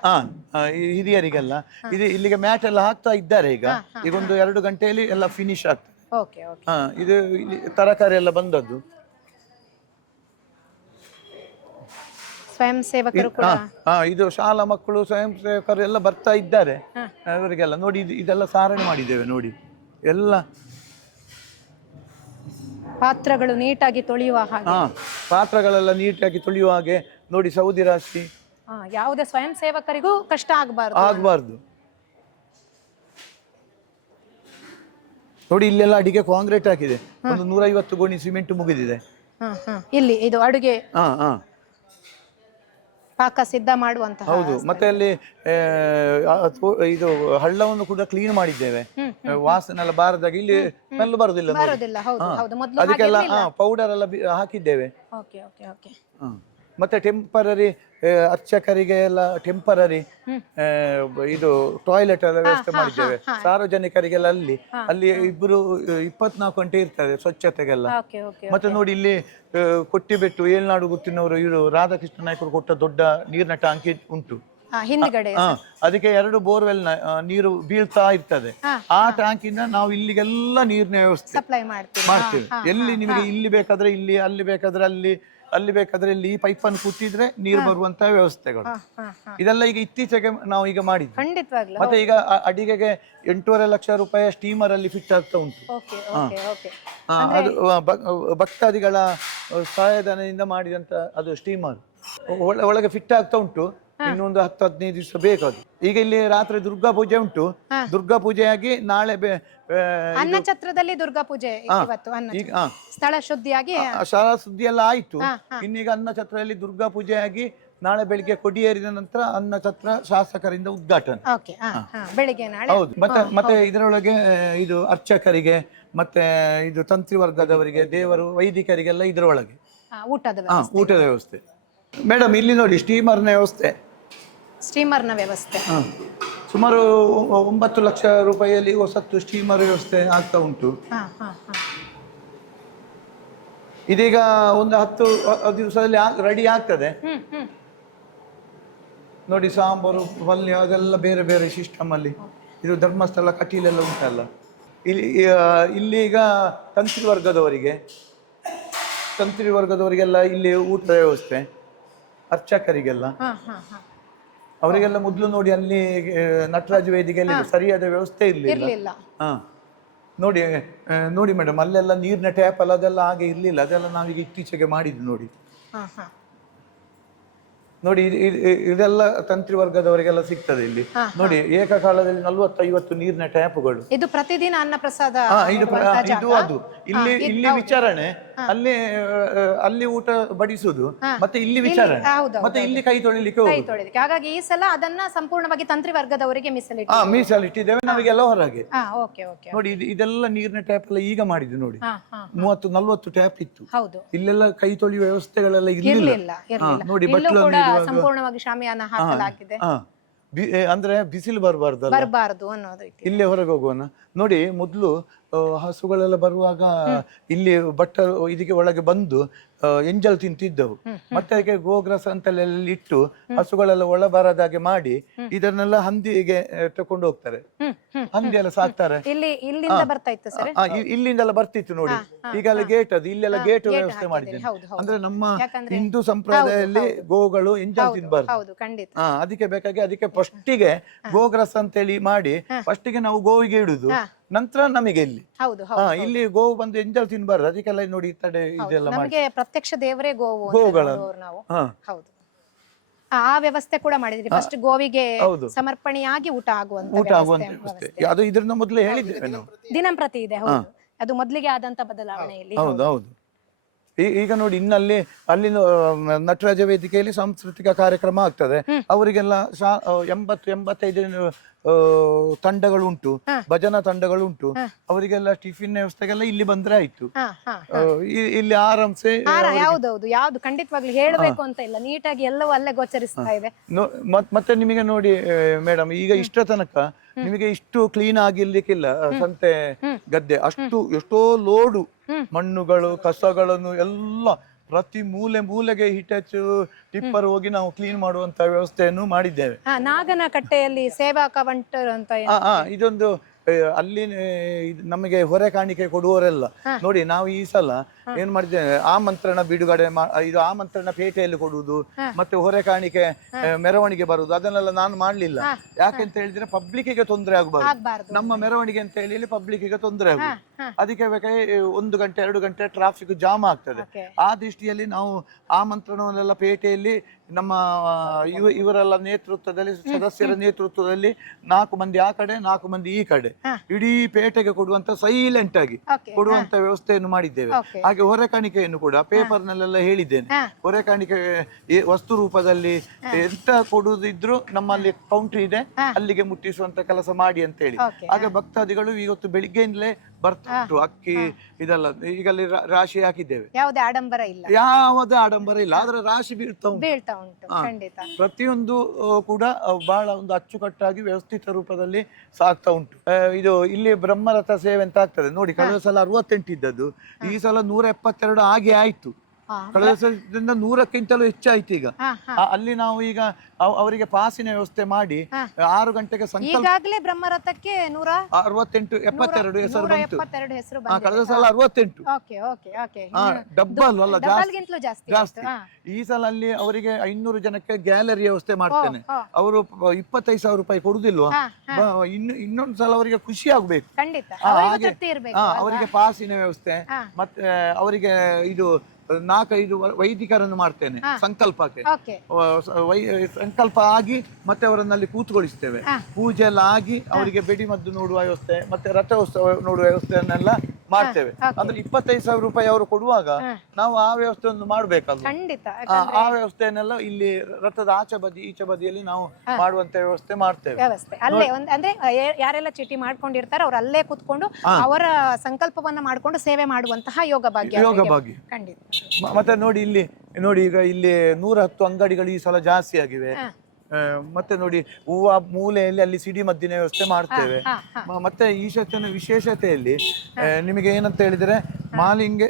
ಹಿರಿಯರಿಗೆಲ್ಲ ಇದು ಇಲ್ಲಿಗೆ ಮ್ಯಾಟ್ ಎಲ್ಲ ಹಾಕ್ತಾ ಇದ್ದಾರೆ. ಈಗ ಒಂದು 2 ಗಂಟೆಯಲ್ಲಿ ಎಲ್ಲ ಫಿನಿಶ್ ಆಗ್ತದೆ. ಇದು ತರಕಾರಿ ಎಲ್ಲ ಬಂದದ್ದು. ಸ್ವಯಂ ಸೇವಕರು ಕೂಡ ಇದು ಶಾಲಾ ಮಕ್ಕಳು, ಸ್ವಯಂ ಸೇವಕರು ಎಲ್ಲ ಬರ್ತಾ ಇದ್ದಾರೆ. ಅವರಿಗೆಲ್ಲ ನೋಡಿ ಇದೆಲ್ಲ ಸಾರಣೆ ಮಾಡಿದ್ದೇವೆ. ನೋಡಿ ಎಲ್ಲ ಪಾತ್ರಗಳು ನೀಟಾಗಿ ತೊಳೆಯುವ ಹಾಗೆ, ಪಾತ್ರಗಳೆಲ್ಲ ನೀಟಾಗಿ ತೊಳೆಯುವ ಹಾಗೆ ನೋಡಿ. ಸೌದಿ ರಾಶಿ ಯಾವುದೇ ಸ್ವಯಂ ಸೇವಕರಿಗೂ ಕಷ್ಟ ಆಗಬಾರ್ದು. ನೋಡಿ ಇಲ್ಲೆಲ್ಲ ಅಡಿಗೆ ಕಾಂಕ್ರೀಟ್ ಹಾಕಿದೆ, ಒಂದು 150 ಗೋಣಿ ಸಿಮೆಂಟ್ ಮುಗಿದಿದೆ. ಇಲ್ಲಿ ಇದು ಅಡುಗೆ ಪಾಕ ಸಿದ್ಧ ಮಾಡುವಂತ. ಹೌದು, ಮತ್ತೆ ಅಲ್ಲಿ ಇದು ಹಳ್ಳವನ್ನು ಕೂಡ ಕ್ಲೀನ್ ಮಾಡಿದ್ದೇವೆ, ವಾಸನೆ ಎಲ್ಲ ಬಾರದಾಗ. ಇಲ್ಲಿ ಸ್ಮೆಲ್ ಬರುದಿಲ್ಲ, ಅದಕ್ಕೆಲ್ಲ ಪೌಡರ್ ಎಲ್ಲ ಹಾಕಿದ್ದೇವೆ. ಮತ್ತೆ ಟೆಂಪರರಿ ಅರ್ಚಕರಿಗೆ ಎಲ್ಲ ಟೆಂಪರರಿ ಇದು ಟಾಯ್ಲೆಟ್ ಎಲ್ಲ ವ್ಯವಸ್ಥೆ ಮಾಡಿದ್ದೇವೆ. ಸಾರ್ವಜನಿಕರಿಗೆಲ್ಲ ಅಲ್ಲಿ 24 ಗಂಟೆ ಇರ್ತದೆ ಸ್ವಚ್ಛತೆಗೆಲ್ಲ. ಮತ್ತೆ ನೋಡಿ ಇಲ್ಲಿ ಕೊಟ್ಟಿಬೆಟ್ಟು ಏಳ್ನಾಡು ಗುತ್ತಿನವರು ಇವರು ರಾಧಾಕೃಷ್ಣ ನಾಯ್ಕರು ಕೊಟ್ಟ ದೊಡ್ಡ ನೀರಿನ ಟ್ಯಾಂಕಿ ಉಂಟು ಹಿಂದ್ಗಡೆ. ಅದಕ್ಕೆ 2 ಬೋರ್ವೆಲ್ ನೀರು ಬೀಳ್ತಾ ಇರ್ತದೆ. ಆ ಟ್ಯಾಂಕಿಂದ ನಾವು ಇಲ್ಲಿಗೆಲ್ಲ ನೀರಿನ ವ್ಯವಸ್ಥೆ ಸಪ್ಲೈ ಮಾಡ್ತೇವೆ. ಎಲ್ಲಿ ನಿಮಗೆ ಇಲ್ಲಿ ಬೇಕಾದ್ರೆ ಇಲ್ಲಿ, ಅಲ್ಲಿ ಬೇಕಾದ್ರೆ ಅಲ್ಲಿ ಬೇಕಾದ್ರೆ ಇಲ್ಲಿ ಈ ಪೈಪ್ ಅನ್ನು ಕುತ್ತಿದ್ರೆ ನೀರು ಬರುವಂತ ವ್ಯವಸ್ಥೆಗಳು ಇದೆಲ್ಲ ಈಗ ಇತ್ತೀಚೆಗೆ ನಾವು ಈಗ ಮಾಡಿದ್ವಿ. ಮತ್ತೆ ಈಗ ಅಡಿಗೆಗೆ 8.5 ಲಕ್ಷ ರೂಪಾಯಿ ಸ್ಟೀಮರ್ ಅಲ್ಲಿ ಫಿಟ್ ಆಗ್ತಾ ಉಂಟು. ಅದು ಭಕ್ತಾದಿಗಳ ಸಹಾಯಧನದಿಂದ ಮಾಡಿದಂತ ಅದು ಸ್ಟೀಮರ್ ಒಳಗೆ ಫಿಟ್ ಆಗ್ತಾ ಉಂಟು. ಇನ್ನೊಂದು 10-15 ದಿವಸ ಬೇಕದು. ಈಗ ಇಲ್ಲಿ ರಾತ್ರಿ ದುರ್ಗಾ ಪೂಜೆ ಉಂಟು. ದುರ್ಗಾ ಪೂಜೆಯಾಗಿ ನಾಳೆ ಅನ್ನ ಛತ್ರದಲ್ಲಿ ದುರ್ಗಾ ಪೂಜೆ ಇವತ್ತು ಸ್ಥಳ ಶುದ್ಧಿಯಾಗಿ ಶಾಲಾ ಸುದ್ದಿ ಎಲ್ಲ ಆಯ್ತು. ಇನ್ನೀಗ ಅನ್ನ ಛತ್ರದಲ್ಲಿ ದುರ್ಗಾ ಪೂಜೆಯಾಗಿ ನಾಳೆ ಬೆಳಿಗ್ಗೆ ಕೊಡಿಯೇರಿದ ನಂತರ ಅನ್ನ ಛತ್ರ ಶಾಸಕರಿಂದ ಉದ್ಘಾಟನೆ. ಬೆಳಿಗ್ಗೆ ನಾಳೆ. ಹೌದು. ಮತ್ತೆ ಇದರೊಳಗೆ ಇದು ಅರ್ಚಕರಿಗೆ ಮತ್ತೆ ಇದು ತಂತ್ರಿ ವರ್ಗದವರಿಗೆ, ದೇವರು, ವೈದಿಕರಿಗೆಲ್ಲ ಇದರೊಳಗೆ ಊಟದ ವ್ಯವಸ್ಥೆ. ಮೇಡಮ್ ಇಲ್ಲಿ ನೋಡಿ ಸ್ಟೀಮರ್ನ ವ್ಯವಸ್ಥೆ ಸುಮಾರು 9 ಲಕ್ಷ ರೂಪಾಯಿಯಲ್ಲಿ ಹೊಸತ್ತು ಸ್ಟೀಮರ್ ವ್ಯವಸ್ಥೆ ಆಗ್ತಾ ಉಂಟು. ಇದೀಗ ಒಂದು 10 ದಿವಸದಲ್ಲಿ ರೆಡಿ ಆಗ್ತದೆ ನೋಡಿ. ಸಾಂಬಾರು, ಪಲ್ಯ ಅದೆಲ್ಲ ಬೇರೆ ಬೇರೆ ಸಿಸ್ಟಮ್ ಅಲ್ಲಿ. ಇದು ಧರ್ಮಸ್ಥಳ ಕಟೀಲೆಲ್ಲ ಉಂಟಲ್ಲ, ಇಲ್ಲಿ ಈಗ ತಂತ್ರಿ ವರ್ಗದವರಿಗೆಲ್ಲ ಇಲ್ಲಿ ಊಟದ ವ್ಯವಸ್ಥೆ, ಅರ್ಚಕರಿಗೆಲ್ಲ ಅವರಿಗೆಲ್ಲ ಮೊದಲು ನೋಡಿ ಅಲ್ಲಿ ನಟರಾಜ ವೇದಿಕೆಯಲ್ಲಿ ಸರಿಯಾದ ವ್ಯವಸ್ಥೆ ಇರಲಿಲ್ಲ. ನೋಡಿ ಮೇಡಮ್, ಅಲ್ಲೆಲ್ಲ ನೀರಿನ ಟ್ಯಾಪ್ ಅಲ್ಲ, ಅದೆಲ್ಲ ಹಾಗೆ ಇರ್ಲಿಲ್ಲ. ಅದೆಲ್ಲ ನಾವೀಗ ಇತ್ತೀಚೆಗೆ ಮಾಡಿದ್ದು ನೋಡಿ. ಇದೆಲ್ಲ ತಂತ್ರಿ ವರ್ಗದವರಿಗೆಲ್ಲ ಸಿಗ್ತದೆ ಇಲ್ಲಿ ನೋಡಿ. ಏಕಕಾಲದಲ್ಲಿ 40-50 ನೀರಿನ ಟ್ಯಾಪ್ಗಳು. ಇದು ಪ್ರತಿದಿನ ಅನ್ನ ಪ್ರಸಾದ. ಇದು ಅದು ಇಲ್ಲಿ ವಿಚಾರಣೆ, ಅಲ್ಲಿ ಊಟ ಬಡಿಸುದು, ಮತ್ತೆ ಇಲ್ಲಿ ವಿಚಾರಣೆ, ಮತ್ತೆ ಇಲ್ಲಿ ಕೈ ತೊಳಿಲಿಕ್ಕೆ ಹೋಗುದು. ಹಾಗಾಗಿ ಈ ಸಲ ಅದನ್ನ ಸಂಪೂರ್ಣವಾಗಿ ತಂತ್ರಿ ವರ್ಗದವರಿಗೆ ಮೀಸಲಿಟ್ಟಿದ್ದೇವೆ ನಾವಿಗೆಲ್ಲ ಹೊರಗೆ. ನೋಡಿ ಇದೆಲ್ಲ ನೀರಿನ ಟ್ಯಾಪ್ ಎಲ್ಲ ಈಗ ಮಾಡಿದ್ದು ನೋಡಿ. 30-40 ಟ್ಯಾಪ್ ಇತ್ತು. ಇಲ್ಲೆಲ್ಲ ಕೈ ತೊಳೆಯುವ ವ್ಯವಸ್ಥೆಗಳೆಲ್ಲ ಇರ್ಲಿಲ್ಲ ನೋಡಿ. ಬಟ್ಲು ಸಂಪೂರ್ಣವಾಗಿ ಶಾಮಿಯಾನ ಹಾಕಲಾಗಿದೆ. ಅಂದ್ರೆ ಬಿಸಿಲು ಬರಬಾರ್ದು ಅನ್ನೋದಕ್ಕೆ ಇಲ್ಲೇ ಹೊರಗೆ ಹೋಗುವನ ನೋಡಿ. ಮೊದಲು ಹಸುಗಳೆಲ್ಲ ಬರುವಾಗ ಇಲ್ಲಿ ಇದಕ್ಕೆ ಒಳಗೆ ಬಂದು ಎಂಜಲ್ ತಿಂತಿದ್ದವು. ಮತ್ತೆ ಅದಕ್ಕೆ ಗೋಗ್ರಸ ಅಂತೆಲ್ಲ ಇಟ್ಟು ಹಸುಗಳೆಲ್ಲ ಒಳ ಬರದಾಗೆ ಮಾಡಿ ಇದನ್ನೆಲ್ಲ ಹಂದಿಗೆ ತಕೊಂಡು ಹೋಗ್ತಾರೆ. ಹಂದಿ ಎಲ್ಲ ಸಾಕ್ತಾರೆ. ಇಲ್ಲಿಂದೆಲ್ಲ ಬರ್ತಿತ್ತು ನೋಡಿ. ಈಗ ಅಲ್ಲಿ ಗೇಟ್ ಅದು, ಇಲ್ಲೆಲ್ಲ ಗೇಟ್ ವ್ಯವಸ್ಥೆ ಮಾಡಿದ್ದೇನೆ. ಅಂದ್ರೆ ನಮ್ಮ ಹಿಂದೂ ಸಂಪ್ರದಾಯದಲ್ಲಿ ಗೋಗಳು ಎಂಜಲ್ ತಿನ್ಬಾರ್ದು. ಅದಕ್ಕೆ ಬೇಕಾಗಿ ಅದಕ್ಕೆ ಫಸ್ಟಿಗೆ ಗೋಗ್ರಸ ಅಂತೇಳಿ ಮಾಡಿ ಫಸ್ಟಿಗೆ ನಾವು ಗೋವಿಗೆ ಇಡುದು, ನಂತರ ನಮಗೆ ಇಲ್ಲಿ ಗೋವು ಬಂದು ಎಂಜಲ್ ತಿನ್ಬಾರ್ದು. ಅದಕ್ಕೆಲ್ಲ ನೋಡಿ ತಡೆ ಇದೆಲ್ಲ ಮಾಡಿ ಪ್ರತ್ಯಕ್ಷ ದೇವರೇ ಗೋವುಗಳು ಹೌದು. ಆ ವ್ಯವಸ್ಥೆ ಕೂಡ ಮಾಡಿದ್ರಿ. ಫಸ್ಟ್ ಗೋವಿಗೆ ಸಮರ್ಪಣೆಯಾಗಿ ಊಟ ಆಗುವಂತ ಅದು ಇದನ್ನ ಮೊದಲೇ ಹೇಳಿದ್ದೇವೆ ನಾವು. ದಿನಂಪ್ರತಿ ಇದೆ. ಹೌದು, ಅದು ಮೊದಲಿಗೆ ಆದಂತ ಬದಲಾವಣೆಯಲ್ಲಿ. ಹೌದು. ಈಗ ನೋಡಿ ಇನ್ನಲ್ಲಿ ಅಲ್ಲಿ ನಟರಾಜ ವೇದಿಕೆಯಲ್ಲಿ ಸಾಂಸ್ಕೃತಿಕ ಕಾರ್ಯಕ್ರಮ ಆಗ್ತದೆ. ಅವರಿಗೆಲ್ಲ 80-85 ತಂಡಗಳುಂಟು, ಭಜನಾ ತಂಡಗಳುಂಟು. ಅವರಿಗೆಲ್ಲ ಟಿಫಿನ್ ವ್ಯವಸ್ಥೆಗೆಲ್ಲ ಇಲ್ಲಿ ಬಂದ್ರೆ ಆಯ್ತು. ಇಲ್ಲಿ ಆರಾಮ್ಸೆ ಯಾವ್ದು ಖಂಡಿತವಾಗ್ಲೂ ಹೇಳಬೇಕು ಅಂತ ಇಲ್ಲ, ನೀಟಾಗಿ ಎಲ್ಲವೂ ಅಲ್ಲೇ ಗೋಚರಿಸ್ತಾ ಇದೆ. ಮತ್ತೆ ನಿಮಗೆ ನೋಡಿ ಮೇಡಮ್, ಈಗ ಇಷ್ಟ ತನಕ ನಿಮಗೆ ಇಷ್ಟು ಕ್ಲೀನ್ ಆಗಿರ್ಲಿಕ್ಕಿಲ್ಲ ಸಂತೆ ಗದ್ದೆ. ಎಷ್ಟೋ ಲೋಡು ಮಣ್ಣುಗಳು, ಕಸಗಳನ್ನು ಎಲ್ಲ ಪ್ರತಿ ಮೂಲೆಗೆ ಹಿಟಾಚು ಟಿಪ್ಪರ್ ಹೋಗಿ ನಾವು ಕ್ಲೀನ್ ಮಾಡುವಂತ ವ್ಯವಸ್ಥೆಯನ್ನು ಮಾಡಿದ್ದೇವೆ. ನಾಗನಕಟ್ಟೆಯಲ್ಲಿ ಸೇವಾ ಕವಂಟರ್ ಅಂತ ಇದೊಂದು ಅಲ್ಲಿ ನಮಗೆ ಹೊರೆ ಕಾಣಿಕೆ ಕೊಡುವವರೆಲ್ಲ ನೋಡಿ. ನಾವು ಈ ಸಲ ಏನ್ ಮಾಡಿದ್ದೇವೆ, ಆಮಂತ್ರಣ ಬಿಡುಗಡೆ ಇದು ಆಮಂತ್ರಣ ಪೇಟೆಯಲ್ಲಿ ಕೊಡುವುದು, ಮತ್ತೆ ಹೊರೆ ಕಾಣಿಕೆ ಮೆರವಣಿಗೆ ಬರುವುದು, ಅದನ್ನೆಲ್ಲ ನಾನು ಮಾಡ್ಲಿಲ್ಲ. ಯಾಕೆಂತ ಹೇಳಿದ್ರೆ ಪಬ್ಲಿಕ್ಕಿಗೆ ತೊಂದರೆ ಆಗಬಾರ್ದು. ನಮ್ಮ ಮೆರವಣಿಗೆ ಅಂತ ಹೇಳಿ ಪಬ್ಲಿಕ್ಕಿಗೆ ತೊಂದರೆ ಆಗುದು. ಅದಕ್ಕೆ ಬೇಕಾಗಿ 1 ಗಂಟೆ 2 ಗಂಟೆ ಟ್ರಾಫಿಕ್ ಜಾಮ್ ಆಗ್ತದೆ. ಆ ದೃಷ್ಟಿಯಲ್ಲಿ ನಾವು ಆಮಂತ್ರಣವನ್ನೆಲ್ಲ ಪೇಟೆಯಲ್ಲಿ ನಮ್ಮ ಇವರೆಲ್ಲ ನೇತೃತ್ವದಲ್ಲಿ, ಸದಸ್ಯರ ನೇತೃತ್ವದಲ್ಲಿ 4 ಮಂದಿ ಆ ಕಡೆ 4 ಮಂದಿ ಈ ಕಡೆ ಇಡೀ ಪೇಟೆಗೆ ಕೊಡುವಂತ ಸೈಲೆಂಟ್ ಆಗಿ ಕೊಡುವಂತ ವ್ಯವಸ್ಥೆಯನ್ನು ಮಾಡಿದ್ದೇವೆ. ಹಾಗೆ ಹೊರೆ ಕಾಣಿಕೆಯನ್ನು ಕೂಡ ಪೇಪರ್ ನಲ್ಲೆಲ್ಲ ಹೇಳಿದ್ದೇನೆ. ಹೊರೆ ಕಾಣಿಕೆ ವಸ್ತು ರೂಪದಲ್ಲಿ ಎಂತ ಕೊಡುವುದಿದ್ರು ನಮ್ಮಲ್ಲಿ ಕೌಂಟರ್ ಇದೆ, ಅಲ್ಲಿಗೆ ಮುಟ್ಟಿಸುವಂತ ಕೆಲಸ ಮಾಡಿ ಅಂತ ಹೇಳಿ. ಹಾಗೆ ಭಕ್ತಾದಿಗಳು ಇವತ್ತು ಬೆಳಿಗ್ಗೆಯಿಂದಲೇ ಬರ್ತಾ ಉಂಟು. ಅಕ್ಕಿ ಇದೆಲ್ಲ ಈಗ ಅಲ್ಲಿ ರಾಶಿ ಹಾಕಿದ್ದೇವೆ. ಯಾವುದೇ ಆಡಂಬರ ಇಲ್ಲ, ಆದ್ರೆ ರಾಶಿ ಬೀಳ್ತಾ ಉಂಟು. ಪ್ರತಿಯೊಂದು ಕೂಡ ಬಹಳ ಒಂದು ಅಚ್ಚುಕಟ್ಟಾಗಿ ವ್ಯವಸ್ಥಿತ ರೂಪದಲ್ಲಿ ಸಾಗ್ತಾ ಉಂಟು. ಇದು ಇಲ್ಲಿ ಬ್ರಹ್ಮರಥ ಸೇವೆ ಅಂತ ಆಗ್ತದೆ ನೋಡಿ. ಕಳೆದ ಸಲ 68 ಇದ್ದದ್ದು ಈ ಸಲ 172 ಆಗಿ ಆಯ್ತು. ಕಳೆದ ಸಲದಿಂದ 100ಕ್ಕಿಂತಲೂ ಹೆಚ್ಚಾಯ್ತು. ಈಗ ಅಲ್ಲಿ ನಾವು ಈಗ ಅವರಿಗೆ ಪಾಸಿನ ವ್ಯವಸ್ಥೆ ಮಾಡಿ 6 ಗಂಟೆಗೆ ಈಗಾಗಲೇ ಬ್ರಹ್ಮರಥಕ್ಕೆ 168 72 ಹೆಸರು ಬಂತು. ಕಳೆದ ಸಲ 68 ಡಬ್ಬಲ್ ಅಲ್ಲ, ಜಾಸ್ತಿ. ಈ ಸಲ ಅಲ್ಲಿ ಅವರಿಗೆ 500 ಜನಕ್ಕೆ ಗ್ಯಾಲರಿ ವ್ಯವಸ್ಥೆ ಮಾಡ್ತೇನೆ. ಅವರು 25,000 ರೂಪಾಯಿ ಕೊಡುದಿಲ್ವಾ? ಇನ್ನೊಂದು ಸಲ ಅವರಿಗೆ ಖುಷಿ ಆಗ್ಬೇಕು. ಹಾಗೆ ಅವರಿಗೆ ಪಾಸಿನ ವ್ಯವಸ್ಥೆ, ಮತ್ತೆ ಅವರಿಗೆ ಇದು 4-5 ವೈದಿಕರನ್ನು ಮಾಡ್ತೇನೆ ಸಂಕಲ್ಪಕ್ಕೆ. ಓಕೆ. ಸಂಕಲ್ಪ ಆಗಿ ಮತ್ತೆ ಅವರನ್ನಲ್ಲಿ ಕೂತ್ಕೊಳಿಸ್ತೇವೆ. ಪೂಜೆ ಎಲ್ಲ ಆಗಿ ಅವರಿಗೆ ಬೆಡಿಮದ್ದು ನೋಡುವ ವ್ಯವಸ್ಥೆ ಮತ್ತೆ ರಥೋತ್ಸವ ನೋಡುವ ವ್ಯವಸ್ಥೆಯನ್ನೆಲ್ಲ ಮಾಡ್ತೇವೆ. ಅಂದ್ರೆ 25,000 ರೂಪಾಯಿ ಅವರು ಕೊಡುವಾಗ ನಾವು ಆ ವ್ಯವಸ್ಥೆಯನ್ನು ಮಾಡ್ಬೇಕಲ್ಲ. ಖಂಡಿತ. ಆ ವ್ಯವಸ್ಥೆಯನ್ನೆಲ್ಲ ಇಲ್ಲಿ ರಥದ ಆಚೆ ಬದಿ ಈಚೆ ಬದಿಯಲ್ಲಿ ನಾವು ಮಾಡುವಂತ ವ್ಯವಸ್ಥೆ ಮಾಡ್ತೇವೆ. ವ್ಯವಸ್ಥೆ ಅಲ್ಲೇ ಅಂದ್ರೆ ಯಾರೆಲ್ಲ ಚೀಟಿ ಮಾಡ್ಕೊಂಡಿರ್ತಾರೆ ಅವ್ರು ಅಲ್ಲೇ ಕೂತ್ಕೊಂಡು ಅವರ ಸಂಕಲ್ಪವನ್ನ ಮಾಡ್ಕೊಂಡು ಸೇವೆ ಮಾಡುವಂತಹ ಯೋಗ ಭಾಗ್ಯ. ಖಂಡಿತ. ಮತ್ತೆ ನೋಡಿ ಇಲ್ಲಿ ನೋಡಿ, ಈಗ ಇಲ್ಲಿ 110 ಅಂಗಡಿಗಳು ಈ ಸಲ ಜಾಸ್ತಿ ಆಗಿವೆ. ಮತ್ತೆ ನೋಡಿ ಹೂವ ಮೂಲೆಯಲ್ಲಿ ಅಲ್ಲಿ ಸಿಡಿಮದ್ದಿನ ವ್ಯವಸ್ಥೆ ಮಾಡ್ತೇವೆ. ಮತ್ತೆ ಈ ಶತನ ವಿಶೇಷತೆಯಲ್ಲಿ ನಿಮಗೆ ಏನಂತ ಹೇಳಿದ್ರೆ ಮಾಲಿಂಗೆ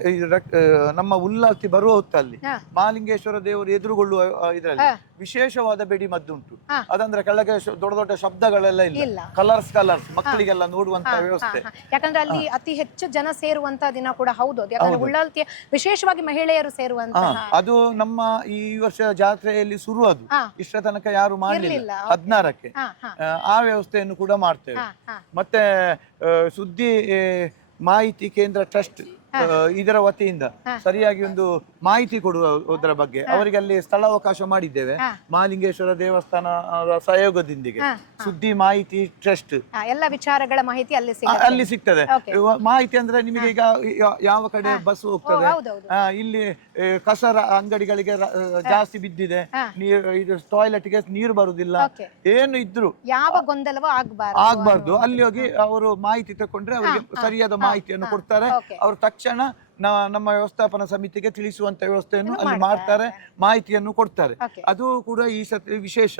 ನಮ್ಮ ಉಲ್ಲಾಸಿ ಬರುವ ಹೊತ್ತಲ್ಲಿ ಮಾಲಿಂಗೇಶ್ವರ ದೇವರು ಎದುರುಗೊಳ್ಳುವ ಇದರಲ್ಲಿ ವಿಶೇಷವಾದ ಬೆಡಿ ಮದ್ದುಂಟು. ಅದಂದ್ರೆ ಕೆಳಗೆ ದೊಡ್ಡ ದೊಡ್ಡ ಶಬ್ದಗಳೆಲ್ಲ ಇಲ್ಲ, ಕಲರ್ಸ್ ಮಕ್ಕಳಿಗೆಲ್ಲ ನೋಡುವಂತ ವ್ಯವಸ್ಥೆ. ಯಾಕಂದ್ರೆ ಅಲ್ಲಿ ಅತಿ ಹೆಚ್ಚು ಜನ ಸೇರುವಂತ ದಿನ ಕೂಡ ಹೌದು. ಯಾಕಂದ್ರೆ ಉಳ್ಳಾಲ್ತಿಯ ವಿಶೇಷವಾಗಿ ಮಹಿಳೆಯರು ಸೇರುವಂತ ಅದು ನಮ್ಮ ಈ ವರ್ಷ ಜಾತ್ರೆಯಲ್ಲಿ ಶುರು. ಅದು ಇಷ್ಟ ತನಕ ಯಾರು ಮಾಡಲಿಲ್ಲ. 16ಕ್ಕೆ ಆ ವ್ಯವಸ್ಥೆಯನ್ನು ಕೂಡ ಮಾಡ್ತೇವೆ. ಮತ್ತೆ ಸುದ್ದಿ ಮಾಹಿತಿ ಕೇಂದ್ರ ಟ್ರಸ್ಟ್ ಇದರ ವತಿಯಿಂದ ಸರಿಯಾಗಿ ಒಂದು ಮಾಹಿತಿ ಕೊಡುವುದರ ಬಗ್ಗೆ ಅವರಿಗೆ ಅಲ್ಲಿ ಸ್ಥಳಾವಕಾಶ ಮಾಡಿದ್ದೇವೆ. ಮಹಾಲಿಂಗೇಶ್ವರ ದೇವಸ್ಥಾನ ಸಹಯೋಗದೊಂದಿಗೆ ಸುದ್ದಿ ಮಾಹಿತಿ ಟ್ರಸ್ಟ್ ಎಲ್ಲ ವಿಚಾರಗಳ ಮಾಹಿತಿ ಅಲ್ಲಿ ಸಿಗ್ತದೆ. ಮಾಹಿತಿ ಅಂದ್ರೆ ನಿಮಗೆ ಈಗ ಯಾವ ಕಡೆ ಬಸ್ ಹೋಗ್ತದೆ, ಇಲ್ಲಿ ಕಸರ ಅಂಗಡಿಗಳಿಗೆ ಜಾಸ್ತಿ ಬಿದ್ದಿದೆ, ಇದು ಟಾಯ್ಲೆಟ್ಗೆ ನೀರು ಬರುದಿಲ್ಲ, ಏನು ಇದ್ರು ಯಾವ ಗೊಂದಲವೂ ಆಗ್ಬಾರ್ದು. ಅಲ್ಲಿ ಹೋಗಿ ಅವರು ಮಾಹಿತಿ ತಕೊಂಡ್ರೆ ಅವರಿಗೆ ಸರಿಯಾದ ಮಾಹಿತಿಯನ್ನು ಕೊಡ್ತಾರೆ. ಅವರು ತಕ್ಷಣ ನಮ್ಮ ವ್ಯವಸ್ಥಾಪನಾ ಸಮಿತಿಗೆ ತಿಳಿಸುವಂತ ವ್ಯವಸ್ಥೆಯನ್ನು ಅಲ್ಲಿ ಮಾಡ್ತಾರೆ, ಮಾಹಿತಿಯನ್ನು ಕೊಡ್ತಾರೆ. ಅದು ಕೂಡ ಈ ಸತಿ ವಿಶೇಷ.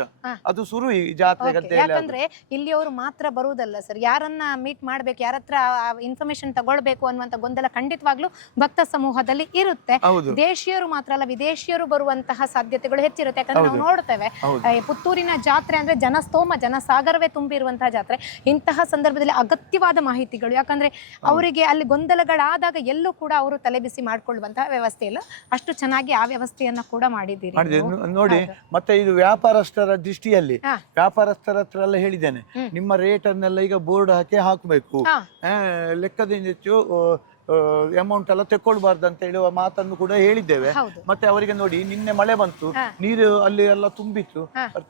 ಅದು ಶುರು ಈ ಜಾತ್ರೆ ಗದ್ದೆಯಲ್ಲಿ. ಯಾಕಂದ್ರೆ ಇಲ್ಲಿ ಅವರು ಮಾತ್ರ ಬರುವುದಲ್ಲ ಸರ್, ಯಾರನ್ನ ಮೀಟ್ ಮಾಡ್ಬೇಕು, ಯಾರ ಹತ್ರ ಇನ್ಫಾರ್ಮೇಶನ್ ತಗೊಳ್ಬೇಕು ಅನ್ನುವಂತ ಗೊಂದಲ ಖಂಡಿತವಾಗ್ಲೂ ಭಕ್ತ ಸಮೂಹದಲ್ಲಿ ಇರುತ್ತೆ. ದೇಶೀಯರು ಮಾತ್ರ ಅಲ್ಲ, ವಿದೇಶಿಯರು ಬರುವಂತಹ ಸಾಧ್ಯತೆಗಳು ಹೆಚ್ಚಿರುತ್ತೆ. ಯಾಕಂದ್ರೆ ನಾವು ನೋಡ್ತೇವೆ ಪುತ್ತೂರಿನ ಜಾತ್ರೆ ಅಂದ್ರೆ ಜನಸಾಗರವೇ ತುಂಬಿರುವಂತಹ ಜಾತ್ರೆ. ಇಂತಹ ಸಂದರ್ಭದಲ್ಲಿ ಅಗತ್ಯವಾದ ಮಾಹಿತಿಗಳು, ಯಾಕಂದ್ರೆ ಅವರಿಗೆ ಅಲ್ಲಿ ಗೊಂದಲಗಳಾದಾಗ ಎಲ್ಲೂ ಕೂಡ ಅವರು ತಲೆಬಿಸಿ ಮಾಡ್ಕೊಳ್ಳುವಂತಹ ವ್ಯವಸ್ಥೆ ಇಲ್ಲ. ಅಷ್ಟು ಚೆನ್ನಾಗಿ ಆ ವ್ಯವಸ್ಥೆಯನ್ನ ಕೂಡ ಮಾಡಿದ್ದೀರಿ ನೋಡಿ. ಮತ್ತೆ ಇದು ವ್ಯಾಪಾರಸ್ಥರ ದೃಷ್ಟಿಯಲ್ಲಿ ವ್ಯಾಪಾರಸ್ಥರ ಹತ್ರ ಎಲ್ಲ ಹೇಳಿದ್ದೇನೆ, ನಿಮ್ಮ ರೇಟ್ ಅನ್ನೆಲ್ಲ ಈಗ ಬೋರ್ಡ್ ಹಾಕಬೇಕು, ಲೆಕ್ಕದಿಂದ ಹೆಚ್ಚು ಅಮೌಂಟ್ ಎಲ್ಲ ತೆಕ್ಕೊಳ್ಬಾರ್ದು ಅಂತ ಹೇಳುವ ಮಾತನ್ನು ಕೂಡ ಹೇಳಿದ್ದೇವೆ. ಮತ್ತೆ ಅವರಿಗೆ ನೋಡಿ ನಿನ್ನೆ ಮಳೆ ಬಂತು, ನೀರು ಅಲ್ಲಿ ಎಲ್ಲ ತುಂಬಿತ್ತು,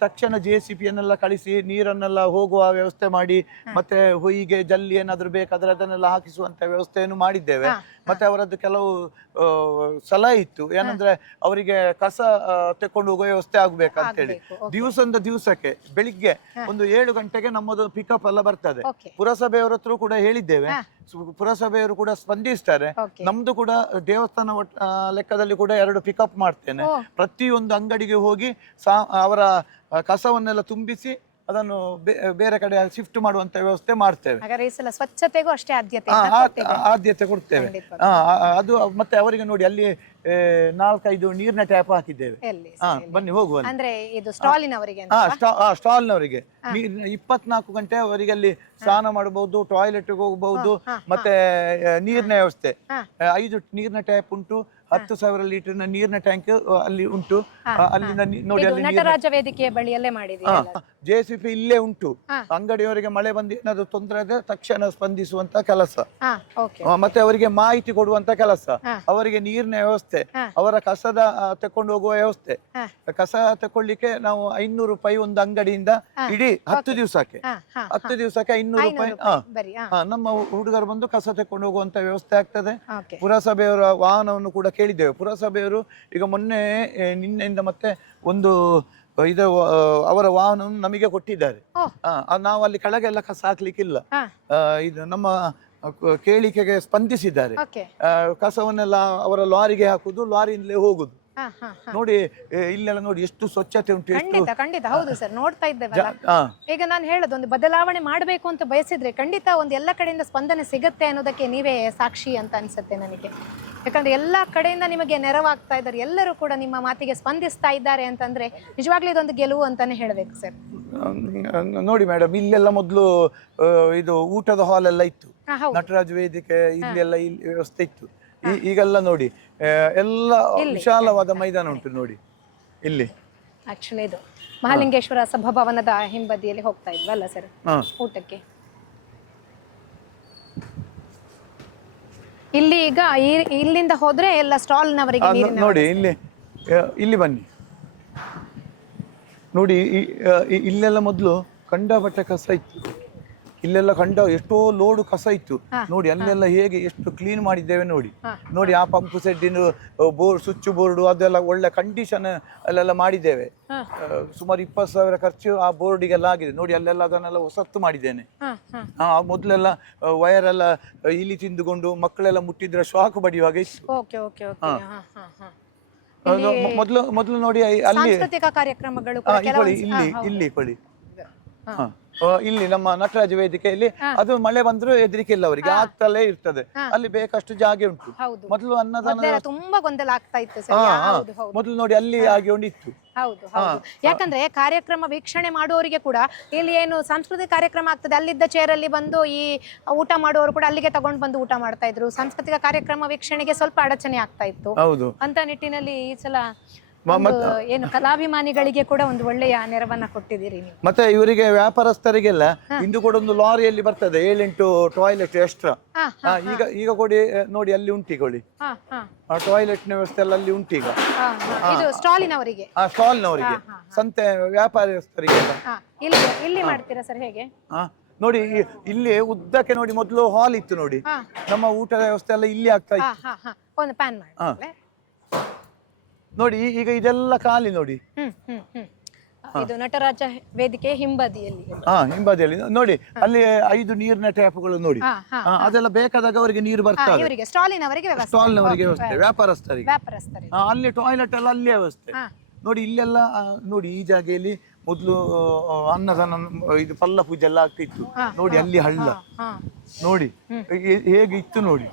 ತಕ್ಷಣ JCB ಯನ್ನೆಲ್ಲ ಕಳಿಸಿ ನೀರನ್ನೆಲ್ಲ ಹೋಗುವ ವ್ಯವಸ್ಥೆ ಮಾಡಿ ಮತ್ತೆ ಹೊಯ್ಗೆ ಜಲ್ಲಿ ಏನಾದ್ರು ಬೇಕಾದ್ರೆ ಅದನ್ನೆಲ್ಲ ಹಾಕಿಸುವಂತ ವ್ಯವಸ್ಥೆಯನ್ನು ಮಾಡಿದ್ದೇವೆ. ಮತ್ತೆ ಅವರದ್ದು ಕೆಲವು ಸಲಹೆ ಇತ್ತು, ಏನಂದ್ರೆ ಅವರಿಗೆ ಕಸ ತೆಕೊಂಡು ಹೋಗುವ ವ್ಯವಸ್ಥೆ ಆಗ್ಬೇಕಂತ ಹೇಳಿ. ದಿವಸದಿಂದ ದಿವಸಕ್ಕೆ ಬೆಳಿಗ್ಗೆ ಒಂದು 7 ಗಂಟೆಗೆ ನಮ್ಮದು ಪಿಕಪ್ ಎಲ್ಲ ಬರ್ತದೆ. ಪುರಸಭೆಯವರ ಹತ್ರ ಕೂಡ ಹೇಳಿದ್ದೇವೆ, ಪುರಸಭೆಯವರು ಕೂಡ ಸ್ಪಂದಿಸ್ತಾರೆ. ನಮ್ದು ಕೂಡ ದೇವಸ್ಥಾನ ಲೆಕ್ಕದಲ್ಲಿ ಕೂಡ 2 ಪಿಕಪ್ ಮಾಡ್ತೇನೆ. ಪ್ರತಿಯೊಂದು ಅಂಗಡಿಗೆ ಹೋಗಿ ಅವರ ಕಸವನ್ನೆಲ್ಲ ತುಂಬಿಸಿ ಅದನ್ನು ಬೇರೆ ಕಡೆ ಶಿಫ್ಟ್ ಮಾಡುವಂತ ವ್ಯವಸ್ಥೆ ಮಾಡ್ತೇವೆ. ಸ್ವಚ್ಛತೆಗೂ ಅಷ್ಟೇ ಆದ್ಯತೆ ಕೊಡ್ತೇವೆ. ಅದು ಮತ್ತೆ ಅವರಿಗೆ ನೋಡಿ ಅಲ್ಲಿ 4-5 ನೀರಿನ ಟ್ಯಾಪ್ ಹಾಕಿದ್ದೇವೆ. ಬನ್ನಿ ಹೋಗುವ. ಸ್ಟಾಲ್ನವರಿಗೆ 24 ಗಂಟೆ ಅವರಿಗೆ ಅಲ್ಲಿ ಸ್ನಾನ ಮಾಡಬಹುದು, ಟಾಯ್ಲೆಟ್ ಹೋಗಬಹುದು, ಮತ್ತೆ ನೀರಿನ ವ್ಯವಸ್ಥೆ. 5 ನೀರಿನ ಟ್ಯಾಪ್ ಉಂಟು, 10,000 ಲೀಟರ್ನ ನೀರಿನ ಟ್ಯಾಂಕ್ ಅಲ್ಲಿ ಉಂಟು. ಅಲ್ಲಿಂದ ನೋಡಿ ಅಲ್ಲಿ ನಟರಾಜ ವೇದಿಕೆಯ ಬಳಿಯಲ್ಲೇ ಮಾಡಿದ್ದೀವಿ. JCB ಇಲ್ಲೇ ಉಂಟು. ಅಂಗಡಿಯವರಿಗೆ ಮಳೆ ಬಂದು ಏನಾದ್ರು ತೊಂದರೆ ಆದ್ರೆ ತಕ್ಷಣ ಸ್ಪಂದಿಸುವಂತ ಕೆಲಸ, ಮತ್ತೆ ಅವರಿಗೆ ಮಾಹಿತಿ ಕೊಡುವಂತ ಕೆಲಸ, ಅವರಿಗೆ ನೀರಿನ ವ್ಯವಸ್ಥೆ, ಅವರ ಕಸದ ತಕೊಂಡು ಹೋಗುವ ವ್ಯವಸ್ಥೆ. ಕಸ ತಕೊಳ್ಳಿಕ್ಕೆ ನಾವು 500 ರೂಪಾಯಿ ಒಂದು ಅಂಗಡಿಯಿಂದ ಇಡೀ 10 ದಿವಸಕ್ಕೆ 500 ರೂಪಾಯಿ ನಮ್ಮ ಹುಡುಗರು ಬಂದು ಕಸ ತಕೊಂಡು ಹೋಗುವಂತ ವ್ಯವಸ್ಥೆ ಆಗ್ತದೆ. ಪುರಸಭೆಯವರ ವಾಹನವನ್ನು ಕೂಡ ಕೇಳಿದ್ದೇವೆ. ಪುರಸಭೆಯವರು ಈಗ ನಿನ್ನೆಯಿಂದ ಮತ್ತೆ ಒಂದು ಇದು ಅವರ ವಾಹನವನ್ನು ನಮಗೆ ಕೊಟ್ಟಿದ್ದಾರೆ. ನಾವು ಅಲ್ಲಿ ಕೆಳಗೆಲ್ಲ ಕಸ ಹಾಕ್ಲಿಕ್ಕಿಲ್ಲ. ಇದು ನಮ್ಮ ಕೇಳಿಕೆಗೆ ಸ್ಪಂದಿಸಿದ್ದಾರೆ. ಕಸವನ್ನೆಲ್ಲ ಅವರ ಲಾರಿಗೆ ಹಾಕುದು, ಲಾರಿಯಿಂದಲೇ ಹೋಗುದು. ನೋಡಿ ಇಲ್ಲೆಲ್ಲ ನೋಡಿ ಎಷ್ಟು ಸ್ವಚ್ಛತೆ ಉಂಟು. ಖಂಡಿತ ಹೌದು ಸರ್, ನೋಡ್ತಾ ಇದ್ದೇವೆ. ಈಗ ನಾನು ಹೇಳೋದು, ಒಂದು ಬದಲಾವಣೆ ಮಾಡಬೇಕು ಅಂತ ಬಯಸಿದ್ರೆ ಖಂಡಿತ ಒಂದು ಎಲ್ಲ ಕಡೆಯಿಂದ ಸ್ಪಂದನೆ ಸಿಗುತ್ತೆ ಅನ್ನೋದಕ್ಕೆ ನೀವೇ ಸಾಕ್ಷಿ ಅಂತ ಅನ್ಸುತ್ತೆ ನನಗೆ. ಯಾಕಂದ್ರೆ ಎಲ್ಲಾ ಕಡೆಯಿಂದ ನಿಮಗೆ ನೆರವಾಗ್ತಾ ಇದ್ದಾರೆ, ಎಲ್ಲರೂ ಕೂಡ ನಿಮ್ಮ ಮಾತಿಗೆ ಸ್ಪಂದಿಸ್ತಾ ಇದ್ದಾರೆ ಅಂತಂದ್ರೆ ನಿಜವಾಗ್ಲೂ ಇದೊಂದು ಗೆಲುವು ಅಂತಾನೆ ಹೇಳ್ಬೇಕು ಸರ್. ನೋಡಿ ಮೇಡಮ್, ಇಲ್ಲೆಲ್ಲ ಮೊದಲು ಇದು ಊಟದ ಹಾಲ್ ಎಲ್ಲ ಇತ್ತು, ನಟರಾಜ ವೇದಿಕೆ ಇಲ್ಲೆಲ್ಲ ವ್ಯವಸ್ಥೆ ಇತ್ತು. ಈಗೆಲ್ಲ ನೋಡಿ ಎಲ್ಲ ವಿಶಾಲವಾದ ಮೈದಾನ ಉಂಟು ನೋಡಿ ಇಲ್ಲಿ. ಆಕ್ಚುಲಿ ಇದು ಮಹಾಲಿಂಗೇಶ್ವರ ಸಭಾಭವನದ ಹಿಂಬದಿಯಲ್ಲಿ ಹೋಗ್ತಾ ಇದ್ವಲ್ಲ ಸರ್ ಊಟಕ್ಕೆ. ಇಲ್ಲಿ ಈಗ ಇಲ್ಲಿಂದ ಹೋದ್ರೆ ಎಲ್ಲ ಸ್ಟಾಲ್ನವರಿಗೆ ನೀರಿನ ನೋಡಿ ಇಲ್ಲಿ ಬನ್ನಿ ನೋಡಿ ಇಲ್ಲೆಲ್ಲ ಮೊದಲು ಕಂಡಪಟ್ಟೆ ಕಸ ಇತ್ತು, ಇಲ್ಲೆಲ್ಲ ಎಷ್ಟೋ ಲೋಡು ಕಸ ಇತ್ತು ನೋಡಿ. ಅಲ್ಲೆಲ್ಲ ಹೇಗೆ ಎಷ್ಟು ಕ್ಲೀನ್ ಮಾಡಿದ್ದೇವೆ ನೋಡಿ. ನೋಡಿ ಆ ಪಂಪ್ ಸೆಡ್ಡಿನ ಬೋರ್ಡ್, ಸ್ವಿಚ್ ಬೋರ್ಡ್ ಅದೆಲ್ಲ ಒಳ್ಳೆ ಕಂಡೀಷನ್ ಅಲ್ಲೆಲ್ಲ ಮಾಡಿದ್ದೇವೆ. ಸುಮಾರು 20,000 ಖರ್ಚು ಆ ಬೋರ್ಡಿಗೆಲ್ಲ ಆಗಿದೆ ನೋಡಿ. ಅಲ್ಲೆಲ್ಲ ಅದನ್ನೆಲ್ಲ ಹೊಸತ್ತು ಮಾಡಿದ್ದೇನೆ. ಮೊದಲೆಲ್ಲ ವಯರ್ ಎಲ್ಲ ಇಲಿ ತಿಂದುಕೊಂಡು ಮಕ್ಕಳೆಲ್ಲ ಮುಟ್ಟಿದ್ರೆ ಶಾಕ್ ಬಡಿಯುವಾಗ ಇತ್ತು. ಮೊದಲು ನೋಡಿ ಅಲ್ಲಿ ಸಾಂಸ್ಕೃತಿಕ ಕಾರ್ಯಕ್ರಮಗಳು ಇಲ್ಲಿ ಕೊಡಿ ಇಲ್ಲಿ ನಮ್ಮ ನಟರಾಜ ವೇದಿಕೆಯಲ್ಲಿ ಅದು ಮಳೆ ಬಂದ್ರು ಹೆದರಿಕೆ ಇಲ್ಲ ಅವರಿಗೆ, ಆಗ್ತಲೇ ಇರ್ತದೆ. ಅಲ್ಲಿ ಬೇಕಷ್ಟು ಜಾಗ ಉಂಟು. ಮೊದಲು ಅನ್ನದಾನ ತುಂಬಾ ಗೊಂದಲ ಆಗ್ತಾ ಇತ್ತು. ಮೊದಲು ನೋಡಿ ಅಲ್ಲಿ ಆಗಿ ಒಂದಿತ್ತು. ಹೌದು ಹೌದು, ಯಾಕಂದ್ರೆ ಕಾರ್ಯಕ್ರಮ ವೀಕ್ಷಣೆ ಮಾಡುವವರಿಗೆ ಕೂಡ ಇಲ್ಲಿ ಏನು ಸಾಂಸ್ಕೃತಿಕ ಕಾರ್ಯಕ್ರಮ ಆಗ್ತದೆ ಅಲ್ಲಿದ್ದ ಚೇರಲ್ಲಿ ಬಂದು ಈ ಊಟ ಮಾಡುವವರು ಕೂಡ ಅಲ್ಲಿಗೆ ತಗೊಂಡು ಬಂದು ಊಟ ಮಾಡ್ತಾ ಇದ್ರು. ಸಾಂಸ್ಕೃತಿಕ ಕಾರ್ಯಕ್ರಮ ವೀಕ್ಷಣೆಗೆ ಸ್ವಲ್ಪ ಅಡಚಣೆ ಆಗ್ತಾ ಇತ್ತು. ಅಂತ ನಿಟ್ಟಿನಲ್ಲಿ ಈ ಸಲ ಏನು ಕಲಾಭಿಮಾನಿಗಳಿಗೆ ಕೂಡ ಒಂದು ಒಳ್ಳೆಯ ನೆರವನ್ನ ಕೊಟ್ಟಿದ್ದೀರಿ ನೀವು. ಮತ್ತೆ ಇವರಿಗೆ ವ್ಯಾಪಾರಸ್ಥರಿಗೆಲ್ಲ ಇಂದು ಕೂಡ ಒಂದು ಲಾರಿಯಲ್ಲಿ ಬರ್ತದೆ 7-8 ಟಾಯ್ಲೆಟ್ ಎಕ್ಸ್ಟ್ರಾ. ಈಗ ಕೊಡಿ ನೋಡಿ ಅಲ್ಲಿ ಉಂಟಿಗೊಳ್ಳಿ ಟಾಯ್ಲೆಟ್ ನ ವ್ಯವಸ್ಥೆ ಎಲ್ಲ ಅಲ್ಲಿ ಉಂಟೀಗ. ಸ್ಟಾಲಿನವರಿಗೆ ಸಂತೆ ವ್ಯಾಪಾರಸ್ಥರಿಗೆಲ್ಲ ಇಲ್ಲಿ ಮಾಡ್ತೀರಾ ಸರ್ ಹೇಗೆ? ನೋಡಿ ಇಲ್ಲಿ ಉದ್ದಕ್ಕೆ ನೋಡಿ ಮೊದಲು ಹಾಲ್ ಇತ್ತು ನೋಡಿ, ನಮ್ಮ ಊಟದ ವ್ಯವಸ್ಥೆ ಎಲ್ಲ ಇಲ್ಲಿ ಆಗ್ತಾ ಇತ್ತು. ಒಂದು ಪ್ಯಾನ್ ಮಾಡಿ ನೋಡಿ ಈಗ ಇದೆಲ್ಲ ಖಾಲಿ ನೋಡಿ. ಇದು ನಟರಾಜ ವೇದಿಕೆ ಹಿಂಬದಿಯಲ್ಲಿ ನೋಡಿ ಅಲ್ಲಿ 5 ನೀರಿನ ಟ್ಯಾಪ್ಗಳು ನೋಡಿ. ಅದೆಲ್ಲ ಬೇಕಾದಾಗ ಅವರಿಗೆ ನೀರು ಬರ್ತದೆ. ಸ್ಟಾಲಿನವರಿಗೆ ವ್ಯವಸ್ಥೆ, ವ್ಯಾಪಾರಸ್ಥರಿಗೆ ಅಲ್ಲಿ ಟಾಯ್ಲೆಟ್ ಎಲ್ಲ ಅಲ್ಲೇ ವ್ಯವಸ್ಥೆ ನೋಡಿ. ಇಲ್ಲೆಲ್ಲ ನೋಡಿ ಈ ಜಾಗೆಯಲ್ಲಿ ಮೊದಲು ಅನ್ನದಾನ ಇದು ಪಲ್ಲ ಪೂಜೆ ಎಲ್ಲ ಆಗ್ತಿತ್ತು ನೋಡಿ. ಅಲ್ಲಿ ಹಳ್ಳ ನೋಡಿ ಹೇಗೆ ಇತ್ತು ನೋಡಿ.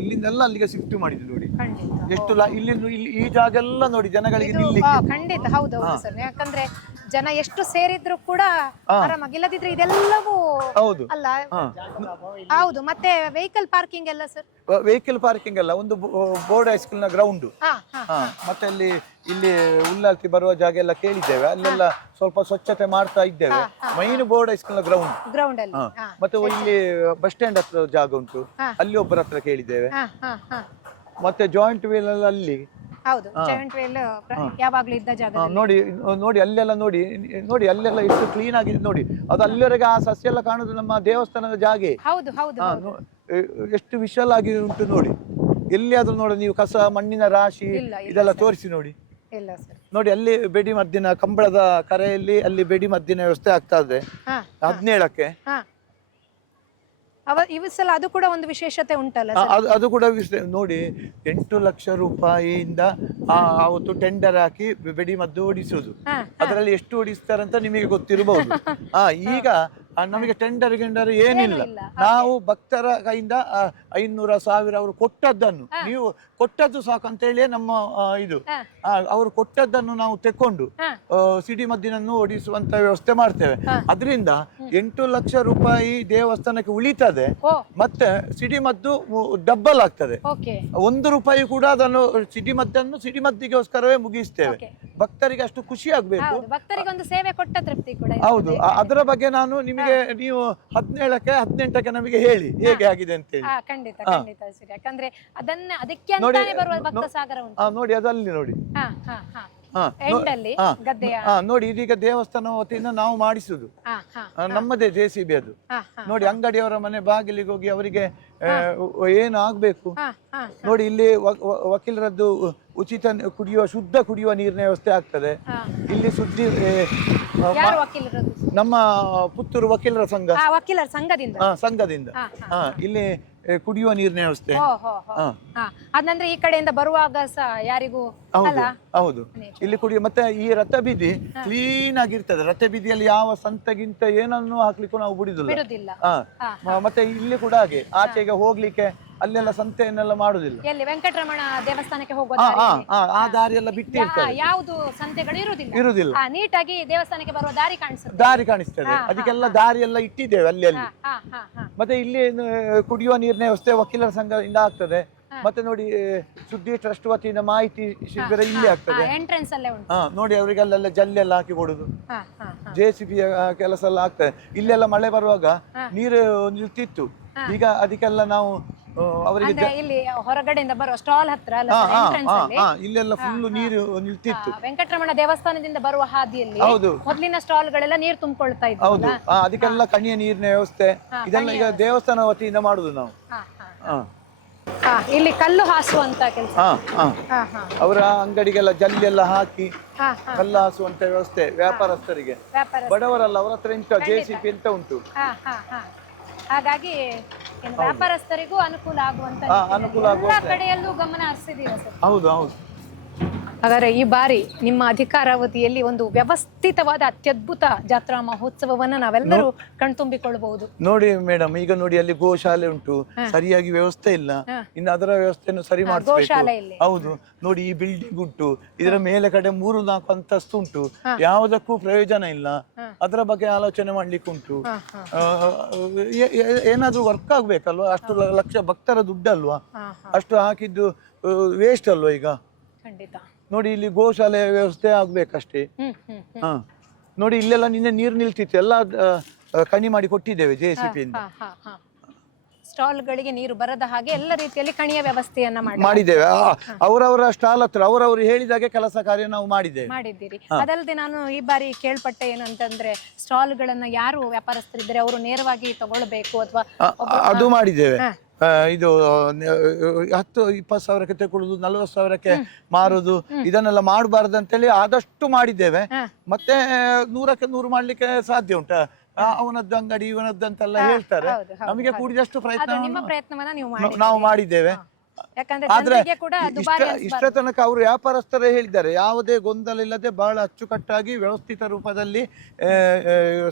ಇಲ್ಲಿಂದೆಲ್ಲ ಅಲ್ಲಿಗೆ ಶಿಫ್ಟ್ ಮಾಡಿದ್ರು ನೋಡಿ. ಎಷ್ಟು ಇಲ್ಲಿ ಈ ಜಾಗ ಎಲ್ಲ ನೋಡಿ ಜನಗಳಿಗೆ ಖಂಡಿತ ಹೌದು ಸರ್. ಯಾಕಂದ್ರೆ ಜನ ಎಷ್ಟು ಸೇರಿದ್ರು ಕೂಡ ಆರಾಮಾಗಿಲ್ಲದಿದ್ರೆ ಇದೆಲ್ಲವೂ ಅಲ್ಲ. ಹೌದು, ಮತ್ತೆ ವೆಹಿಕಲ್ ಪಾರ್ಕಿಂಗ್ ಎಲ್ಲ ಸರ್? ವೆಹಿಕಲ್ ಪಾರ್ಕಿಂಗ್ ಎಲ್ಲ ಒಂದು ಬೋರ್ಡ್ ಹೈಸ್ಕೂಲ್ ನ ಗ್ರೌಂಡ್, ಮತ್ತೆ ಇಲ್ಲಿ ಉಲ್ಲಾಲ್ತಿ ಬರುವ ಜಾಗ ಎಲ್ಲ ಕೇಳಿದ್ದೇವೆ. ಅಲ್ಲೆಲ್ಲ ಸ್ವಲ್ಪ ಸ್ವಚ್ಛತೆ ಮಾಡ್ತಾ ಇದ್ದೇವೆ. ಮೈನ್ ಬೋರ್ಡ್ ಹೈಸ್ಕೂಲ್ ನ ಗ್ರೌಂಡ್ ಅಲ್ಲಿ, ಮತ್ತೆ ಇಲ್ಲಿ ಬಸ್ ಸ್ಟ್ಯಾಂಡ್ ಹತ್ರ ಜಾಗ ಉಂಟು, ಅಲ್ಲಿ ಒಬ್ಬರ ಹತ್ರ ಕೇಳಿದ್ದೇವೆ. ಮತ್ತೆ ಜಾಯಿಂಟ್ ವೀಲ್ ಅಲ್ಲಿ ನೋಡಿ ಅಲ್ಲೆಲ್ಲ ನೋಡಿ ಅಲ್ಲೆಲ್ಲ ಎಷ್ಟು ಕ್ಲೀನ್ ಆಗಿದೆ ನೋಡಿ. ಅದು ಅಲ್ಲಿವರೆಗೆ ಆ ಸಸ್ಯ ಎಲ್ಲ ಕಾಣುದು ನಮ್ಮ ದೇವಸ್ಥಾನದ ಜಾಗೆ. ಎಷ್ಟು ವಿಶಾಲ ಆಗಿ ಉಂಟು ನೋಡಿ. ಎಲ್ಲಿಯಾದ್ರೂ ನೋಡಿ ನೀವು ಕಸ ಮಣ್ಣಿನ ರಾಶಿ ಇದೆಲ್ಲ ತೋರಿಸಿ ನೋಡಿ. ನೋಡಿ ಅಲ್ಲಿ ಬೆಡಿ ಮದ್ದಿನ ಕಂಬಳದ ಕರೆಯಲ್ಲಿ ಅಲ್ಲಿ ಬೆಡಿ ಮದ್ದಿನ ವ್ಯವಸ್ಥೆ ಆಗ್ತಾ ಇದೆ 17ಕ್ಕೆ. ಅದು ಕೂಡ ಒಂದು ವಿಶೇಷತೆ ಉಂಟಲ್ಲ ಅದು ಕೂಡ ನೋಡಿ 8 ಲಕ್ಷ ರೂಪಾಯಿಯಿಂದ ಅವತ್ತು ಟೆಂಡರ್ ಹಾಕಿ ಬೆಡಿ ಮದ್ದು ಓಡಿಸುವುದು. ಅದರಲ್ಲಿ ಎಷ್ಟು ಓಡಿಸ್ತಾರಂತ ನಿಮಗೆ ಗೊತ್ತಿರಬಹುದು. ಈಗ ನಮಗೆ ಟೆಂಡರ್ ಗಿಂಡರ್ ಏನಿಲ್ಲ. ನಾವು ಭಕ್ತರ ಕೈಯಿಂದ 500,000 ಅವರು ಕೊಟ್ಟದ್ದನ್ನು, ನೀವು ಕೊಟ್ಟದ್ದು ಸಾಕು ಅಂತ ಹೇಳಿ ನಮ್ಮ ಇದು ಅವರು ಕೊಟ್ಟದ್ದನ್ನು ನಾವು ತೆಕ್ಕೊಂಡು ಸಿಡಿ ಮದ್ದಿನನ್ನು ಓಡಿಸುವಂತ ವ್ಯವಸ್ಥೆ ಮಾಡ್ತೇವೆ. ಅದರಿಂದ 8 ಲಕ್ಷ ರೂಪಾಯಿ ದೇವಸ್ಥಾನಕ್ಕೆ ಉಳಿತದೆ. ಮತ್ತೆ ಸಿಡಿ ಮದ್ದು ಡಬ್ಬಲ್ ಆಗ್ತದೆ. 1 ರೂಪಾಯಿ ಕೂಡ ಅದನ್ನು ಸಿಡಿ ಮದ್ದಿಗೋಸ್ಕರವೇ ಮುಗಿಸ್ತೇವೆ. ಭಕ್ತರಿಗೆ ಅಷ್ಟು ಖುಷಿ ಆಗ್ಬೇಕು. ಹೌದು, ಅದರ ಬಗ್ಗೆ ನಾನು ನಿಮಗೆ ನೀವು 17ಕ್ಕೆ 18ಕ್ಕೆ ನಮಗೆ ಹೇಳಿ ಹೇಗೆ ಆಗಿದೆ ಅಂತ ಹೇಳಿ. ಖಂಡಿತ ಖಂಡಿತ ಸರಿ. ಯಾಕಂದ್ರೆ ಅದಕ್ಕೆ ಅಂತಾನೆ ಬರುವ ಭಕ್ತ ಸಾಗರ ಉಂಟು ನೋಡಿ. ಅದಲ್ಲಿ ನೋಡಿ ನೋಡಿ ಇದೀಗ ದೇವಸ್ಥಾನ ವತಿಯಿಂದ ನಾವು ಮಾಡಿಸುದು ನಮ್ಮದೇ JCB ಅದು ನೋಡಿ. ಅಂಗಡಿಯವರ ಮನೆ ಬಾಗಿಲಿಗೆ ಹೋಗಿ ಅವರಿಗೆ ಏನು ಆಗ್ಬೇಕು ನೋಡಿ. ಇಲ್ಲಿ ವಕೀಲರದ್ದು ಉಚಿತ ಶುದ್ಧ ಕುಡಿಯುವ ನೀರಿನ ವ್ಯವಸ್ಥೆ ಆಗ್ತದೆ. ಇಲ್ಲಿ ನಮ್ಮ ಪುತ್ತೂರು ವಕೀಲರ ಸಂಘದಿಂದ ಇಲ್ಲಿ ಕುಡಿಯುವ ನೀರಿನ ವ್ಯವಸ್ಥೆ. ಅದಂದ್ರೆ ಈ ಕಡೆಯಿಂದ ಬರುವಾಗ ಯಾರಿಗೂ ಹೌದು ಇಲ್ಲಿ ಕುಡಿಯುವ. ಮತ್ತೆ ಈ ರಥ ಬೀದಿ ಕ್ಲೀನ್ ಆಗಿರ್ತದೆ. ರಥ ಬೀದಿಯಲ್ಲಿ ಯಾವ ಸಂತೆಗಿಂತ ಏನನ್ನು ಹಾಕ್ಲಿಕ್ಕೂ ನಾವು ಬಿಡುದಿಲ್ಲ. ಮತ್ತೆ ಇಲ್ಲಿ ಕೂಡ ಹಾಗೆ ಆಚೆಗೆ ಹೋಗ್ಲಿಕ್ಕೆ ಅಲ್ಲೆಲ್ಲ ಸಂತೆಯನ್ನೆಲ್ಲ ಮಾಡುದಿಲ್ಲ. ಎಲ್ಲಿ ವೆಂಕಟರಮಣ ದೇವಸ್ಥಾನಕ್ಕೆ ಹೋಗುವ ಆ ದಾರಿ ಎಲ್ಲ ಬಿಟ್ಟಿರ್ತದೆ. ಯಾವುದು ಸಂತೆಗಳು ಇರುವುದಿಲ್ಲ. ನೀಟಾಗಿ ದೇವಸ್ಥಾನಕ್ಕೆ ಬರುವ ದಾರಿ ಕಾಣಿಸ್ತದೆ. ಅದಕ್ಕೆಲ್ಲ ದಾರಿ ಎಲ್ಲ ಇಟ್ಟಿದ್ದೇವೆ ಅಲ್ಲಿ. ಮತ್ತೆ ಇಲ್ಲಿ ಕುಡಿಯುವ ನೀರಿನ ವ್ಯವಸ್ಥೆ ವಕೀಲರ ಸಂಘದಿಂದ ಆಗ್ತದೆ. ಮತ್ತೆ ನೋಡಿ ಸುದ್ದಿ ಟ್ರಸ್ಟ್ ವತಿಯಿಂದ ಮಾಹಿತಿ ಶಿಬಿರ ಇಲ್ಲಿ ಆಗ್ತದೆ. ಎಂಟ್ರೆನ್ಸ್ ಅಲ್ಲೇ ಉಂಟು. ನೋಡಿ ಅವರಿಗೆಲ್ಲ ಜಲ್ಲಿ ಎಲ್ಲ ಹಾಕಿ ಕೊಡುದು, ಹಾ, ಹಾ, ಹಾ. JCB ಕೆಲಸ ಎಲ್ಲ ಆಗ್ತದೆ. ಇಲ್ಲೆಲ್ಲ ಮಳೆ ಬರುವಾಗ ನೀರು ನಿಲ್ತಿತ್ತು, ಈಗ ಅದಕ್ಕೆಲ್ಲ ನಾವು ಅವರಿಗೆ ಅಂದ್ರೆ ಇಲ್ಲಿ ಹೊರಗಡೆಯಿಂದ ಬರುವ ಸ್ಟಾಲ್ ಹತ್ರ ಅಲ್ಲ sir, entrance ಅಲ್ಲಿ ಇಲ್ಲೆಲ್ಲ ಫುಲ್ ನೀರು ನಿಲ್ತಿತ್ತು. ವೆಂಕಟರಮಣ ದೇವಸ್ಥಾನದಿಂದ ಬರುವ ಹಾದಿಯಲ್ಲಿ ಹೌದು ಮೊದಲಿನ ಸ್ಟಾಲ್ ಗಳೆಲ್ಲ ನೀರು ತುಂಬಿಕೊಳ್ತಾ ಇತ್ತು. ಹೌದು, ಅದಕ್ಕೆಲ್ಲ ಕಣಿಯ ನೀರಿನ ವ್ಯವಸ್ಥೆ ಇದೆಲ್ಲ ಈಗ ದೇವಸ್ಥಾನ ವತಿಯಿಂದ ಮಾಡುದು ನಾವು. ಇಲ್ಲಿ ಕಲ್ಲು ಹಾಸುವಂತ ಕೆಲಸ. ಅವರ ಅಂಗಡಿಗೆಲ್ಲ ಜಲ್ಲಿ ಎಲ್ಲ ಹಾಕಿ ಕಲ್ಲು ಹಾಸುವಂತ ವ್ಯವಸ್ಥೆ ವ್ಯಾಪಾರಸ್ಥರಿಗೆ, ಬಡವರಲ್ಲ ಅವರ ಹತ್ರ ಇಂತ JCB ಅಂತ ಉಂಟು. ಹಾಗಾಗಿ ವ್ಯಾಪಾರಸ್ಥರಿಗೂ ಅನುಕೂಲ ಆಗುವಂತ ಅನುಕೂಲ ಎಲ್ಲ ಕಡೆಯಲ್ಲೂ ಗಮನ ಹರಿಸಿದೀರ ಸರ್. ಹೌದು ಹೌದು. ಹಾಗಾದ್ರೆ ಈ ಬಾರಿ ನಿಮ್ಮ ಅಧಿಕಾರಾವಧಿಯಲ್ಲಿ ಒಂದು ವ್ಯವಸ್ಥಿತವಾದ ಅತ್ಯದ್ಭುತ ಜಾತ್ರಾ ಮಹೋತ್ಸವವನ್ನ ನಾವೆಲ್ಲರೂ ಕಣ್ತುಂಬಿಕೊಳ್ಳಬಹುದು. ನೋಡಿ ಮೇಡಮ್, ಈಗ ನೋಡಿ ಅಲ್ಲಿ ಗೋಶಾಲೆ ಉಂಟು, ಸರಿಯಾಗಿ ವ್ಯವಸ್ಥೆ ಇಲ್ಲ, ಇನ್ನು ಅದರ ವ್ಯವಸ್ಥೆಯನ್ನು ಸರಿ ಮಾಡಿಸ್ಬೇಕು. ಹೌದು ನೋಡಿ, ಈ ಬಿಲ್ಡಿಂಗ್ ಉಂಟು, ಇದರ ಮೇಲೆ ಕಡೆ 3-4 ಅಂತಸ್ತು ಉಂಟು, ಯಾವುದಕ್ಕೂ ಪ್ರಯೋಜನ ಇಲ್ಲ. ಅದರ ಬಗ್ಗೆ ಆಲೋಚನೆ ಮಾಡ್ಲಿಕ್ಕೆ ಉಂಟು. ಏನಾದ್ರೂ ವರ್ಕ್ ಆಗ್ಬೇಕಲ್ವಾ? ಅಷ್ಟು ಲಕ್ಷ ಭಕ್ತರ ದುಡ್ಡಲ್ವಾ, ಅಷ್ಟು ಹಾಕಿದ್ದು ವೇಸ್ಟ್ ಅಲ್ವಾ ಈಗ? ಖಂಡಿತ. ನೋಡಿ ಇಲ್ಲಿ ಗೋಶಾಲೆ ವ್ಯವಸ್ಥೆ ಆಗ್ಬೇಕಷ್ಟೇ. ನೋಡಿ ಇಲ್ಲೆಲ್ಲ ನಿನ್ನೆ ನೀರು ನಿಲ್ತಿತ್ತು, ಎಲ್ಲ ಕಣಿ ಮಾಡಿ ಕೊಟ್ಟಿದ್ದೇವೆ JCB ಇಂದ. ಸ್ಟಾಲ್ಗಳಿಗೆ ನೀರು ಬರದ ಹಾಗೆ ಎಲ್ಲ ರೀತಿಯಲ್ಲಿ ಕಣಿಯ ವ್ಯವಸ್ಥೆಯನ್ನ ಮಾಡಿದ್ದೇವೆ. ಅವರವರ ಸ್ಟಾಲ್ ಹತ್ರ ಅವರವರು ಹೇಳಿದಾಗೆ ಕೆಲಸ ಕಾರ್ಯ ನಾವು ಮಾಡಿದ್ದೀರಿ. ಅದಲ್ಲದೆ ನಾನು ಈ ಬಾರಿ ಕೇಳ್ಪಟ್ಟೆ ಏನು ಅಂತಂದ್ರೆ ಸ್ಟಾಲ್ಗಳನ್ನ ಯಾರು ವ್ಯಾಪಾರಸ್ಥರಿದ್ದಾರೆ ಅವರು ನೇರವಾಗಿ ತಗೊಳ್ಬೇಕು ಅಥವಾ ಅದು ಮಾಡಿದ್ದೇವೆ. ಇದು 10-20 ಸಾವಿರಕ್ಕೆ ತಗೊಳ್ಳುದು, 40 ಸಾವಿರಕ್ಕೆ ಮಾರುದು, ಇದನ್ನೆಲ್ಲ ಮಾಡಬಾರ್ದು ಅಂತೇಳಿ ಆದಷ್ಟು ಮಾಡಿದ್ದೇವೆ. ಮತ್ತೆ 100ಕ್ಕೆ 100 ಮಾಡ್ಲಿಕ್ಕೆ ಸಾಧ್ಯ ಉಂಟಾ? ಅವನದ್ದು ಅಂಗಡಿ ಇವನದ್ದು ಅಂತೆಲ್ಲ ಹೇಳ್ತಾರೆ. ನಮಗೆ ಕೂಡಿದಷ್ಟು ಪ್ರಯತ್ನ ನಾವು ಮಾಡಿದ್ದೇವೆ. ಆದ್ರೆ ಇಷ್ಟ ತನಕ ಅವರು ವ್ಯಾಪಾರಸ್ಥರೇ ಹೇಳಿದ್ದಾರೆ, ಯಾವುದೇ ಗೊಂದಲ ಇಲ್ಲದೆ ಬಹಳ ಅಚ್ಚುಕಟ್ಟಾಗಿ ವ್ಯವಸ್ಥಿತ ರೂಪದಲ್ಲಿ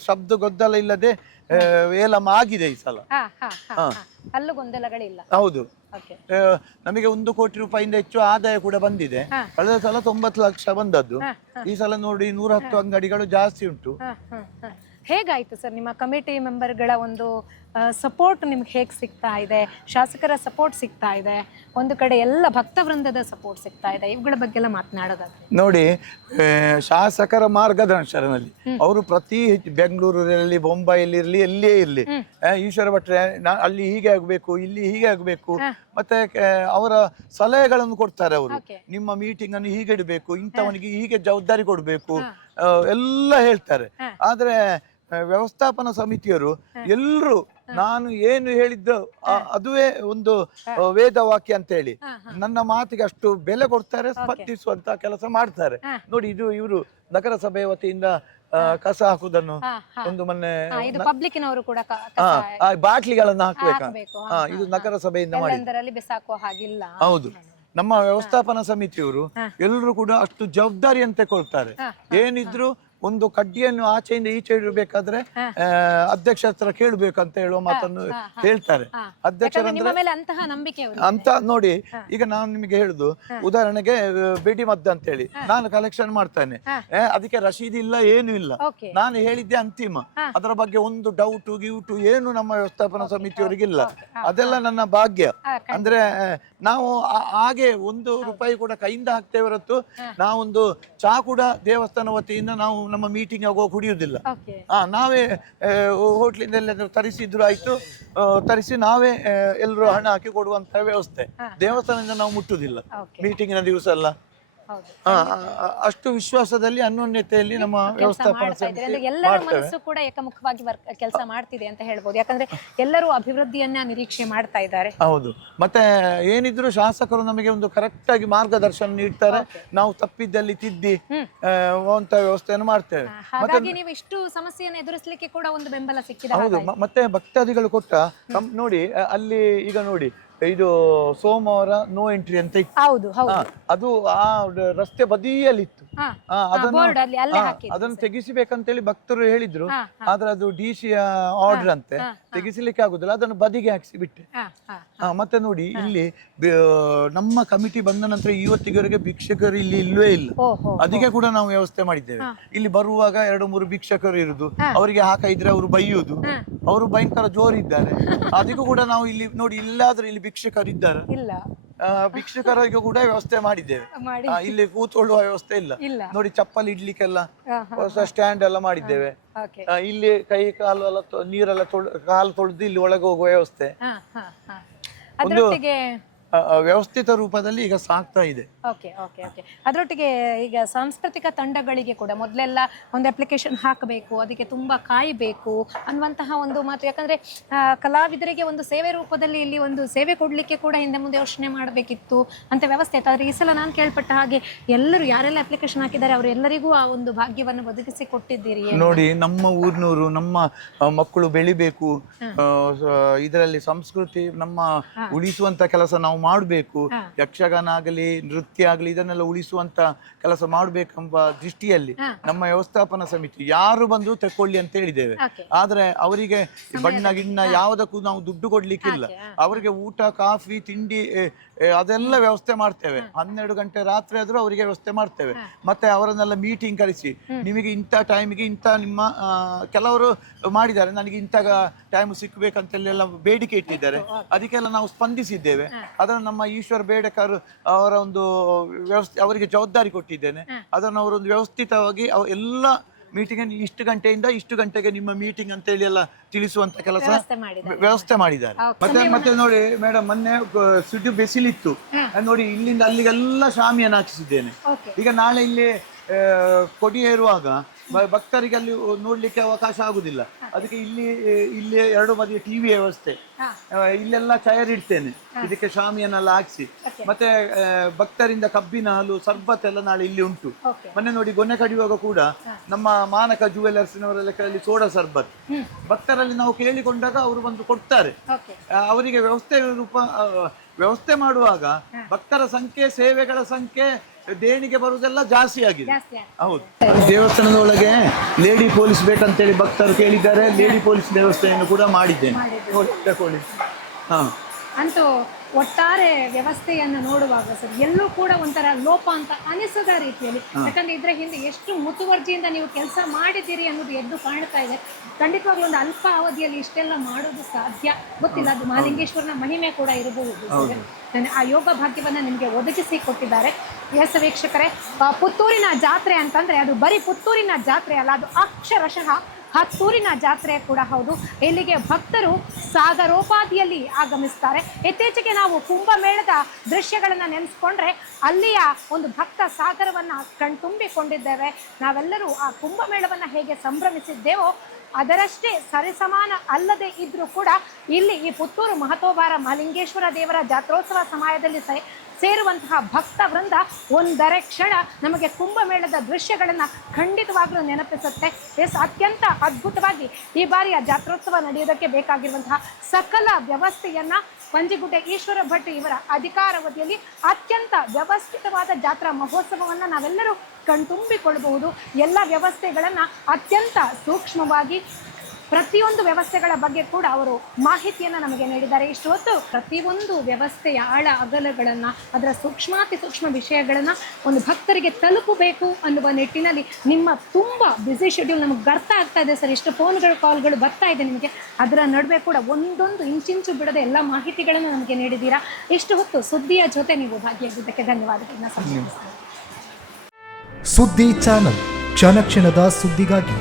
ಶಬ್ದ ಗೊಂದಲ ಇಲ್ಲದೆ ಏಲಂ ಆಗಿದೆ ಈ ಸಲ. ಅಲ್ಲೂ ಗೊಂದಲಗಳಿಲ್ಲ. ಹೌದು, ನಮಗೆ 1 ಕೋಟಿ ರೂಪಾಯಿಂದ ಹೆಚ್ಚು ಆದಾಯ ಕೂಡ ಬಂದಿದೆ. ಕಳೆದ ಸಲ 90 ಲಕ್ಷ ಬಂದದ್ದು, ಈ ಸಲ ನೋಡಿ 110 ಅಂಗಡಿಗಳು ಜಾಸ್ತಿ ಉಂಟು. ಹೇಗಾಯ್ತು ಸರ್ ನಿಮ್ಮ ಕಮಿಟಿ ಮೆಂಬರ್ಗಳ ಒಂದು ಸಪೋರ್ಟ್ ನಿಮ್ಗೆ ಹೇಗೆ ಸಿಗ್ತಾ ಇದೆ? ಶಾಸಕರ ಸಪೋರ್ಟ್ ಸಿಗ್ತಾ ಇದೆ, ಒಂದು ಕಡೆ ಎಲ್ಲ ಭಕ್ತವೃಂದದ ಸಪೋರ್ಟ್ ಸಿಗ್ತಾ ಇದೆ, ಇವುಗಳ ಬಗ್ಗೆ ಎಲ್ಲ ಮಾತನಾಡೋದಾದ್ರೆ ನೋಡಿ, ಶಾಸಕರ ಮಾರ್ಗದರ್ಶನದಲ್ಲಿ ಅವರು ಪ್ರತಿ ಬೆಂಗಳೂರಲ್ಲಿ, ಬೊಂಬೈಲಿ ಇರ್ಲಿ, ಎಲ್ಲಿಯೇ ಇರ್ಲಿ, ಈಶ್ವರ ಭಟ್ರೆ ಅಲ್ಲಿ ಹೀಗೆ ಆಗ್ಬೇಕು, ಇಲ್ಲಿ ಹೀಗೆ ಆಗ್ಬೇಕು, ಮತ್ತೆ ಅವರ ಸಲಹೆಗಳನ್ನು ಕೊಡ್ತಾರೆ. ಅವರು ನಿಮ್ಮ ಮೀಟಿಂಗ್ ಅನ್ನು ಹೀಗೆ ಇಡಬೇಕು, ಇಂಥವನಿಗೆ ಹೀಗೆ ಜವಾಬ್ದಾರಿ ಕೊಡ್ಬೇಕು ಎಲ್ಲ ಹೇಳ್ತಾರೆ. ಆದ್ರೆ ವ್ಯವಸ್ಥಾಪನಾ ಸಮಿತಿಯವರು ಎಲ್ಲರೂ ನಾನು ಏನು ಹೇಳಿದ್ದು ಅದುವೇ ಒಂದು ವೇದವಾಕ್ಯ ಅಂತ ಹೇಳಿ ನನ್ನ ಮಾತಿಗೆ ಅಷ್ಟು ಬೆಲೆ ಕೊಡ್ತಾರೆ, ಸ್ಪಂದಿಸುವಂತ ಕೆಲಸ ಮಾಡ್ತಾರೆ. ನೋಡಿ, ಇದು ಇವರು ನಗರಸಭೆ ವತಿಯಿಂದ ಕಸ ಹಾಕುವುದನ್ನು ಒಂದು ಮೊನ್ನೆ ಬಾಟ್ಲಿಗಳನ್ನು ಹಾಕ್ಬೇಕು, ಇದು ನಗರಸಭೆಯಿಂದ ಮಾಡಿ. ಹೌದು, ನಮ್ಮ ವ್ಯವಸ್ಥಾಪನಾ ಸಮಿತಿಯವರು ಎಲ್ಲರೂ ಕೂಡ ಅಷ್ಟು ಜವಾಬ್ದಾರಿ ಅಂತ ಕೊಳ್ತಾರೆ. ಏನಿದ್ರು ಒಂದು ಕಡ್ಡಿಯನ್ನು ಆಚೆಯಿಂದ ಈಚೆ ಇಡಬೇಕಾದ್ರೆ ಅಧ್ಯಕ್ಷ ಹತ್ರ ಕೇಳಬೇಕಂತ ಹೇಳುವ ಮಾತನ್ನು ಹೇಳ್ತಾರೆ. ಅಧ್ಯಕ್ಷರಂದ್ರೆ ಅಂತ ನೋಡಿ, ಈಗ ನಾನು ನಿಮಗೆ ಹೇಳುದು ಉದಾಹರಣೆಗೆ ಬೇಡಿ ಮದ್ದು ಅಂತ ಹೇಳಿ ನಾನು ಕಲೆಕ್ಷನ್ ಮಾಡ್ತೇನೆ, ಅದಕ್ಕೆ ರಶೀದಿ ಇಲ್ಲ, ಏನು ಇಲ್ಲ, ನಾನು ಹೇಳಿದ್ದೆ ಅಂತಿಮ. ಅದರ ಬಗ್ಗೆ ಒಂದು ಡೌಟು ಗಿೌಟು ಏನು ನಮ್ಮ ವ್ಯವಸ್ಥಾಪನಾ ಸಮಿತಿಯವರಿಗಿಲ್ಲ. ಅದೆಲ್ಲ ನನ್ನ ಭಾಗ್ಯ. ಅಂದ್ರೆ ನಾವು ಹಾಗೆ 1 ರೂಪಾಯಿ ಕೂಡ ಕೈಯಿಂದ ಹಾಕ್ತೇವೆ ಹೊರತು ನಾವೊಂದು ಚಾ ಕೂಡ ದೇವಸ್ಥಾನ ವತಿಯಿಂದ ನಾವು ನಮ್ಮ ಮೀಟಿಂಗ್ ಆಗುವ ಕುಡಿಯುವುದಿಲ್ಲ. ನಾವೇ ಹೋಟ್ಲಿಂದ ಎಲ್ಲ ತರಿಸಿದ್ರು ಆಯ್ತು, ತರಿಸಿ ನಾವೇ ಎಲ್ಲರೂ ಹಣ ಹಾಕಿ ಕೊಡುವಂತ ವ್ಯವಸ್ಥೆ. ದೇವಸ್ಥಾನದಿಂದ ನಾವು ಮುಟ್ಟುದಿಲ್ಲ ಮೀಟಿಂಗಿನ ದಿವಸ ಎಲ್ಲ. ಅಷ್ಟು ವಿಶ್ವಾಸದಲ್ಲಿ, ಅನ್ಯೋನ್ಯತೆಯಲ್ಲಿ ನಮ್ಮ ವ್ಯವಸ್ಥಾಪನಾ ಸಮಿತಿ ಎಲ್ಲರ ಮನಸ್ಸು ಕೂಡ ಏಕಮುಖವಾಗಿ ಕೆಲಸ ಮಾಡ್ತಿದೆ ಅಂತ ಹೇಳ್ಬೋದು. ಯಾಕಂದ್ರೆ ಎಲ್ಲರೂ ಅಭಿವೃದ್ಧಿಯನ್ನ ನಿರೀಕ್ಷೆ ಮಾಡ್ತಾ ಇದ್ದಾರೆ. ಹೌದು, ಮತ್ತೆ ಏನಿದ್ರು ಶಾಸಕರು ನಮಗೆ ಒಂದು ಕರೆಕ್ಟ್ ಆಗಿ ಮಾರ್ಗದರ್ಶನ ನೀಡ್ತಾರೆ. ನಾವು ತಪ್ಪಿದ್ದಲ್ಲಿ ತಿದ್ದಿ ಅಂತ ವ್ಯವಸ್ಥೆಯನ್ನು ಮಾಡ್ತೇವೆ. ಹಾಗಾಗಿ ನೀವು ಇಷ್ಟು ಸಮಸ್ಯೆಯನ್ನು ಎದುರಿಸಲಿಕ್ಕೆ ಕೂಡ ಒಂದು ಬೆಂಬಲ ಸಿಕ್ಕಿದೆ. ಹೌದು, ಮತ್ತೆ ಭಕ್ತಾದಿಗಳು ಕೊಟ್ಟ ನೋಡಿ, ಅಲ್ಲಿ ಈಗ ನೋಡಿ ಇದು ಸೋಮವಾರ ನೋ ಎಂಟ್ರಿ ಅಂತ ಇತ್ತು. ಅದು ಆ ರಸ್ತೆ ಬದಿಯಲ್ಲಿ ಇತ್ತು. ಅದನ್ನು ತೆಗಿಸಬೇಕಂತೇಳಿ ಭಕ್ತರು ಹೇಳಿದ್ರು. ಆದ್ರೆ ಅದು DC ಆರ್ಡರ್ ಅಂತೆ, ತೆಗಿಸಲಿಕ್ಕೆ ಆಗುದಿಲ್ಲ. ಅದನ್ನು ಬದಿಗೆ ಹಾಕಿಸಿ ಬಿಟ್ಟೆ. ಮತ್ತೆ ನೋಡಿ, ಇಲ್ಲಿ ನಮ್ಮ ಕಮಿಟಿ ಬಂದ ನಂತರ ಇವತ್ತಿಗೆವರೆಗೆ ಭಿಕ್ಷಕರು ಇಲ್ಲಿ ಇಲ್ಲವೇ ಇಲ್ಲ. ಅದಕ್ಕೆ ಕೂಡ ನಾವು ವ್ಯವಸ್ಥೆ ಮಾಡಿದ್ದೇವೆ. ಇಲ್ಲಿ ಬರುವಾಗ 2-3 ಭಿಕ್ಷಕರು ಇರುದು, ಅವರಿಗೆ ಹಾಕಿದ್ರೆ ಅವರು ಬೈಯುವುದು, ಅವರು ಭಯಂಕರ ಜೋರಿದ್ದಾರೆ. ಅದಕ್ಕೂ ಕೂಡ ನಾವು ಇಲ್ಲಿ ನೋಡಿ, ಇಲ್ಲಾದ್ರೆ ಇಲ್ಲಿ ಭಿಕ್ಷಕರಿದ್ದಾರೆ. ಭಿಕ್ಷುಕರಿಗೆ ಕೂಡ ವ್ಯವಸ್ಥೆ ಮಾಡಿದ್ದೇವೆ. ಮಾಡಿ ಇಲ್ಲಿ ಕೂತ್ಕೊಳ್ಳುವ ವ್ಯವಸ್ಥೆ ಇಲ್ಲ ಇಲ್ಲ. ನೋಡಿ, ಚಪ್ಪಲಿ ಇಡ್ಲಿಕ್ಕೆಲ್ಲ ಹೊಸ ಸ್ಟ್ಯಾಂಡ್ ಎಲ್ಲ ಮಾಡಿದ್ದೇವೆ. ಓಕೆ. ಇಲ್ಲಿ ಕೈ ಕಾಲು ಎಲ್ಲ ನೀರೆಲ್ಲ ಕಾಲು ತೊಳೆದು ಇಲ್ಲಿ ಒಳಗೆ ಹೋಗುವ ವ್ಯವಸ್ಥೆ ಅದರೊಟ್ಟಿಗೆ ವ್ಯವಸ್ಥಿತ ರೂಪದಲ್ಲಿ ಈಗ ಸಾಗ್ತಾ ಇದೆ. Okay okay okay. ಅದರೊಟ್ಟಿಗೆ ಈಗ ಸಾಂಸ್ಕೃತಿಕ ತಂಡಗಳಿಗೆ ಕೂಡ ಮೊದಲೆಲ್ಲ ಒಂದು ಅಪ್ಲಿಕೇಶನ್ ಹಾಕಬೇಕು, ಅದಕ್ಕೆ ತುಂಬ ಕಾಯಬೇಕು ಅನ್ನುವಂತಹ ಒಂದು ಮಾತು. ಯಾಕಂದರೆ ಕಲಾವಿದರಿಗೆ ಒಂದು ಸೇವೆ ರೂಪದಲ್ಲಿ ಇಲ್ಲಿ ಒಂದು ಸೇವೆ ಕೊಡಲಿಕ್ಕೆ ಕೂಡ ಹಿಂದೆ ಮುಂದೆ ಯೋಚನೆ ಮಾಡಬೇಕಿತ್ತು ಅಂತ ವ್ಯವಸ್ಥೆ ಇತ್ತು. ಆದರೆ ಈ ಸಲ ನಾನು ಕೇಳ್ಪಟ್ಟ ಹಾಗೆ ಎಲ್ಲರೂ ಯಾರೆಲ್ಲ ಅಪ್ಲಿಕೇಶನ್ ಹಾಕಿದ್ದಾರೆ ಅವರೆಲ್ಲರಿಗೂ ಆ ಒಂದು ಭಾಗ್ಯವನ್ನು ಒದಗಿಸಿ ಕೊಟ್ಟಿದ್ದೀರಿ. ನೋಡಿ, ನಮ್ಮ ಊರಿನವರು, ನಮ್ಮ ಮಕ್ಕಳು ಬೆಳಿಬೇಕು, ಇದರಲ್ಲಿ ಸಂಸ್ಕೃತಿ ನಮ್ಮ ಉಳಿಸುವಂತ ಕೆಲಸ ನಾವು ಮಾಡಬೇಕು. ಯಕ್ಷಗಾನ ಆಗಲಿ, ನೃತ್ಯ ಆಗಲಿ, ಇದನ್ನೆಲ್ಲ ಉಳಿಸುವಂತ ಕೆಲಸ ಮಾಡಬೇಕೆಂಬ ದೃಷ್ಟಿಯಲ್ಲಿ ನಮ್ಮ ವ್ಯವಸ್ಥಾಪನಾ ಸಮಿತಿ ಯಾರು ಬಂದು ತಕೊಳ್ಳಿ ಅಂತ ಹೇಳಿದ್ದೇವೆ. ಆದ್ರೆ ಅವರಿಗೆ ಬಣ್ಣ ಗಿಣ್ಣ ಯಾವುದಕ್ಕೂ ನಾವು ದುಡ್ಡು ಕೊಡ್ಲಿಕ್ಕಿಲ್ಲ. ಅವರಿಗೆ ಊಟ, ಕಾಫಿ, ತಿಂಡಿ ಅದೆಲ್ಲ ವ್ಯವಸ್ಥೆ ಮಾಡ್ತೇವೆ. 12 ಗಂಟೆ ರಾತ್ರಿ ಆದ್ರೂ ಅವರಿಗೆ ವ್ಯವಸ್ಥೆ ಮಾಡ್ತೇವೆ. ಮತ್ತೆ ಅವರನ್ನೆಲ್ಲ ಮೀಟಿಂಗ್ ಕರೆಸಿ, ನಿಮಗೆ ಇಂಥ ಟೈಮಿಗೆ ಇಂಥ ನಿಮ್ಮ ಕೆಲವರು ಮಾಡಿದ್ದಾರೆ, ನನಗೆ ಇಂಥ ಟೈಮ್ ಸಿಕ್ಬೇಕಂತೆಲ್ಲ ಬೇಡಿಕೆ ಇಟ್ಟಿದ್ದಾರೆ. ಅದಕ್ಕೆಲ್ಲ ನಾವು ಸ್ಪಂದಿಸಿದ್ದೇವೆ. ಅದನ್ನು ನಮ್ಮ ಈಶ್ವರ್ ಬೇಡಕರ್ ಅವರ ಒಂದು ವ್ಯವಸ್ಥೆ, ಅವರಿಗೆ ಜವಾಬ್ದಾರಿ ಕೊಟ್ಟಿದ್ದೇನೆ. ಅದನ್ನು ಅವರೊಂದು ವ್ಯವಸ್ಥಿತವಾಗಿ ಎಲ್ಲ ಮೀಟಿಂಗ್ ಇಷ್ಟು ಗಂಟೆಯಿಂದ ಇಷ್ಟು ಗಂಟೆಗೆ ನಿಮ್ಮ ಮೀಟಿಂಗ್ ಅಂತ ಹೇಳಿ ಎಲ್ಲ ತಿಳಿಸುವಂತ ಕೆಲಸ ವ್ಯವಸ್ಥೆ ಮಾಡಿದ್ದಾರೆ. ಮತ್ತೆ ನೋಡಿ ಮೇಡಮ್, ಮೊನ್ನೆ ಸುದ್ದು ಬೆಸಿಲಿತ್ತು ನೋಡಿ, ಇಲ್ಲಿಂದ ಅಲ್ಲಿಗೆಲ್ಲ ಶಾಮಿಯನ್ನು ಹಾಕಿಸಿದ್ದೇನೆ. ಈಗ ನಾಳೆ ಇಲ್ಲಿ ಕೊಡಿ ಏರುವಾಗ ಭಕ್ತರಿಗೆ ಅಲ್ಲಿ ನೋಡ್ಲಿಕ್ಕೆ ಅವಕಾಶ ಆಗುದಿಲ್ಲ. ಅದಕ್ಕೆ ಇಲ್ಲಿ 2 ಬದಿಯ ಟಿವಿ ವ್ಯವಸ್ಥೆ, ಇಲ್ಲೆಲ್ಲ ಚೇರ್ ಇಡ್ತೇನೆ, ಇದಕ್ಕೆ ಶಾಮಿಯನ್ನೆಲ್ಲ ಹಾಕಿಸಿ. ಮತ್ತೆ ಭಕ್ತರಿಂದ ಕಬ್ಬಿನ ಹಾಲು, ಸರ್ಬತ್ ಎಲ್ಲ ನಾಳೆ ಇಲ್ಲಿ ಉಂಟು. ಮೊನ್ನೆ ನೋಡಿ, ಗೊನೆ ಕಡಿಯುವಾಗ ಕೂಡ ನಮ್ಮ ಮಾನಕ ಜುವೆಲರ್ಸ್ನವರೆಲ್ಲ ಕೇಳಿ ಸೋಡಾ ಸರ್ಬತ್ ಭಕ್ತರಲ್ಲಿ ನಾವು ಕೇಳಿಕೊಂಡಾಗ ಅವರು ಬಂದು ಕೊಡ್ತಾರೆ. ಅವರಿಗೆ ವ್ಯವಸ್ಥೆ ಮಾಡುವಾಗ ಭಕ್ತರ ಸಂಖ್ಯೆ, ಸೇವೆಗಳ ಸಂಖ್ಯೆ, ದೇಣಿಗೆ ಬರುವುದೆಲ್ಲ ಜಾಸ್ತಿ ಆಗಿದೆ. ಹೌದು, ದೇವಸ್ಥಾನದ ಒಳಗೆ ಲೇಡಿ ಪೊಲೀಸ್ ಬೇಕಂತೇಳಿ ಭಕ್ತರು ಕೇಳಿದ್ದಾರೆ. ಲೇಡಿ ಪೊಲೀಸ್ ವ್ಯವಸ್ಥೆಯನ್ನು ಕೂಡ ಮಾಡಿದ್ದೇನೆ. ತಕೊಳ್ಳಿ. ಅಂತೂ ಒಟ್ಟಾರೆ ವ್ಯವಸ್ಥೆಯನ್ನು ನೋಡುವಾಗ ಸರ್ ಎಲ್ಲೂ ಕೂಡ ಒಂಥರ ಲೋಪ ಅಂತ ಅನಿಸದ ರೀತಿಯಲ್ಲಿ, ಯಾಕಂದ್ರೆ ಇದ್ರ ಹಿಂದೆ ಎಷ್ಟು ಮುತುವರ್ಜಿಯಿಂದ ನೀವು ಕೆಲಸ ಮಾಡಿದ್ದೀರಿ ಅನ್ನೋದು ಎದ್ದು ಕಾಣ್ತಾ ಇದೆ. ಖಂಡಿತವಾಗ್ಲೂ ಒಂದು ಅಲ್ಪ ಅವಧಿಯಲ್ಲಿ ಇಷ್ಟೆಲ್ಲ ಮಾಡೋದು ಸಾಧ್ಯ ಗೊತ್ತಿಲ್ಲ. ಅದು ಮಹಾಲಿಂಗೇಶ್ವರನ ಮಹಿಮೆ ಕೂಡ ಇರಬಹುದು. ಆ ಯೋಗ ಭಾಗ್ಯವನ್ನು ನಿಮಗೆ ಒದಗಿಸಿ ಕೊಟ್ಟಿದ್ದಾರೆ. ಎಸ್ ವೀಕ್ಷಕರೇ, ಪುತ್ತೂರಿನ ಜಾತ್ರೆ ಅಂತಂದ್ರೆ ಅದು ಬರೀ ಪುತ್ತೂರಿನ ಜಾತ್ರೆ ಅಲ್ಲ, ಅದು ಅಕ್ಷರಶಃ ಹತ್ತೂರಿನ ಜಾತ್ರೆ ಕೂಡ ಹೌದು. ಇಲ್ಲಿಗೆ ಭಕ್ತರು ಸಾಗರೋಪಾದಿಯಲ್ಲಿ ಆಗಮಿಸ್ತಾರೆ. ಇತ್ತೀಚೆಗೆ ನಾವು ಕುಂಭಮೇಳದ ದೃಶ್ಯಗಳನ್ನು ನೆನೆಸ್ಕೊಂಡ್ರೆ ಅಲ್ಲಿಯ ಒಂದು ಭಕ್ತ ಸಾಗರವನ್ನು ಕಣ್ತುಂಬಿಕೊಂಡಿದ್ದೇವೆ. ನಾವೆಲ್ಲರೂ ಆ ಕುಂಭಮೇಳವನ್ನು ಹೇಗೆ ಸಂಭ್ರಮಿಸಿದ್ದೇವೋ ಅದರಷ್ಟೇ ಸರಿಸಮಾನ ಅಲ್ಲದೆ ಇದ್ರೂ ಕೂಡ ಇಲ್ಲಿ ಈ ಪುತ್ತೂರು ಮಹತೋಬಾರ ಮಹಾಲಿಂಗೇಶ್ವರ ದೇವರ ಜಾತ್ರೋತ್ಸವ ಸಮಯದಲ್ಲಿ ಸೇರುವಂತಹ ಭಕ್ತ ವೃಂದ ಒಂದರೆ ಕ್ಷಣ ನಮಗೆ ಕುಂಭಮೇಳದ ದೃಶ್ಯಗಳನ್ನು ಖಂಡಿತವಾಗ್ಲೂ ನೆನಪಿಸುತ್ತೆ. ಅತ್ಯಂತ ಅದ್ಭುತವಾಗಿ ಈ ಬಾರಿಯ ಜಾತ್ರೋತ್ಸವ ನಡೆಯೋದಕ್ಕೆ ಬೇಕಾಗಿರುವಂತಹ ಸಕಲ ವ್ಯವಸ್ಥೆಯನ್ನ ಪಂಜಿಗುಡ್ಡೆ ಈಶ್ವರ ಭಟ್ ಇವರ ಅಧಿಕಾರಾವಧಿಯಲ್ಲಿ ಅತ್ಯಂತ ವ್ಯವಸ್ಥಿತವಾದ ಜಾತ್ರಾ ಮಹೋತ್ಸವವನ್ನು ನಾವೆಲ್ಲರೂ ಕಣ್ತುಂಬಿಕೊಳ್ಳಬಹುದು. ಎಲ್ಲ ವ್ಯವಸ್ಥೆಗಳನ್ನು ಅತ್ಯಂತ ಸೂಕ್ಷ್ಮವಾಗಿ ಪ್ರತಿಯೊಂದು ವ್ಯವಸ್ಥೆಗಳ ಬಗ್ಗೆ ಕೂಡ ಅವರು ಮಾಹಿತಿಯನ್ನು ನಮಗೆ ನೀಡಿದ್ದಾರೆ. ಇಷ್ಟು ಹೊತ್ತು ಪ್ರತಿಯೊಂದು ವ್ಯವಸ್ಥೆಯ ಆಳ ಅಗಲಗಳನ್ನು, ಅದರ ಸೂಕ್ಷ್ಮಾತಿ ಸೂಕ್ಷ್ಮ ವಿಷಯಗಳನ್ನು ಒಂದು ಭಕ್ತರಿಗೆ ತಲುಪಬೇಕು ಅನ್ನುವ ನಿಟ್ಟಿನಲ್ಲಿ ನಿಮ್ಮ ತುಂಬ ಬ್ಯುಸಿ ಶೆಡ್ಯೂಲ್ ನಮಗೆ ಅರ್ಥ ಆಗ್ತಾ ಇದೆ ಸರ್. ಇಷ್ಟು ಕಾಲ್ಗಳು ಬರ್ತಾ ಇದೆ ನಿಮಗೆ. ಅದರ ನಡುವೆ ಕೂಡ ಒಂದೊಂದು ಇಂಚಿಂಚು ಬಿಡದೆ ಎಲ್ಲ ಮಾಹಿತಿಗಳನ್ನು ನಮಗೆ ನೀಡಿದ್ದೀರಾ. ಇಷ್ಟು ಹೊತ್ತು ಸುದ್ದಿಯ ಜೊತೆ ನೀವು ಭಾಗಿಯಾಗಿದ್ದಕ್ಕೆ ಧನ್ಯವಾದಗಳನ್ನ ಸಮರ್ಪಿಸ್ತೀನಿ. ಸುದ್ದಿ ಚಾನಲ್, ಕ್ಷಣ ಕ್ಷಣದ ಸುದ್ದಿಗಾಗಿ.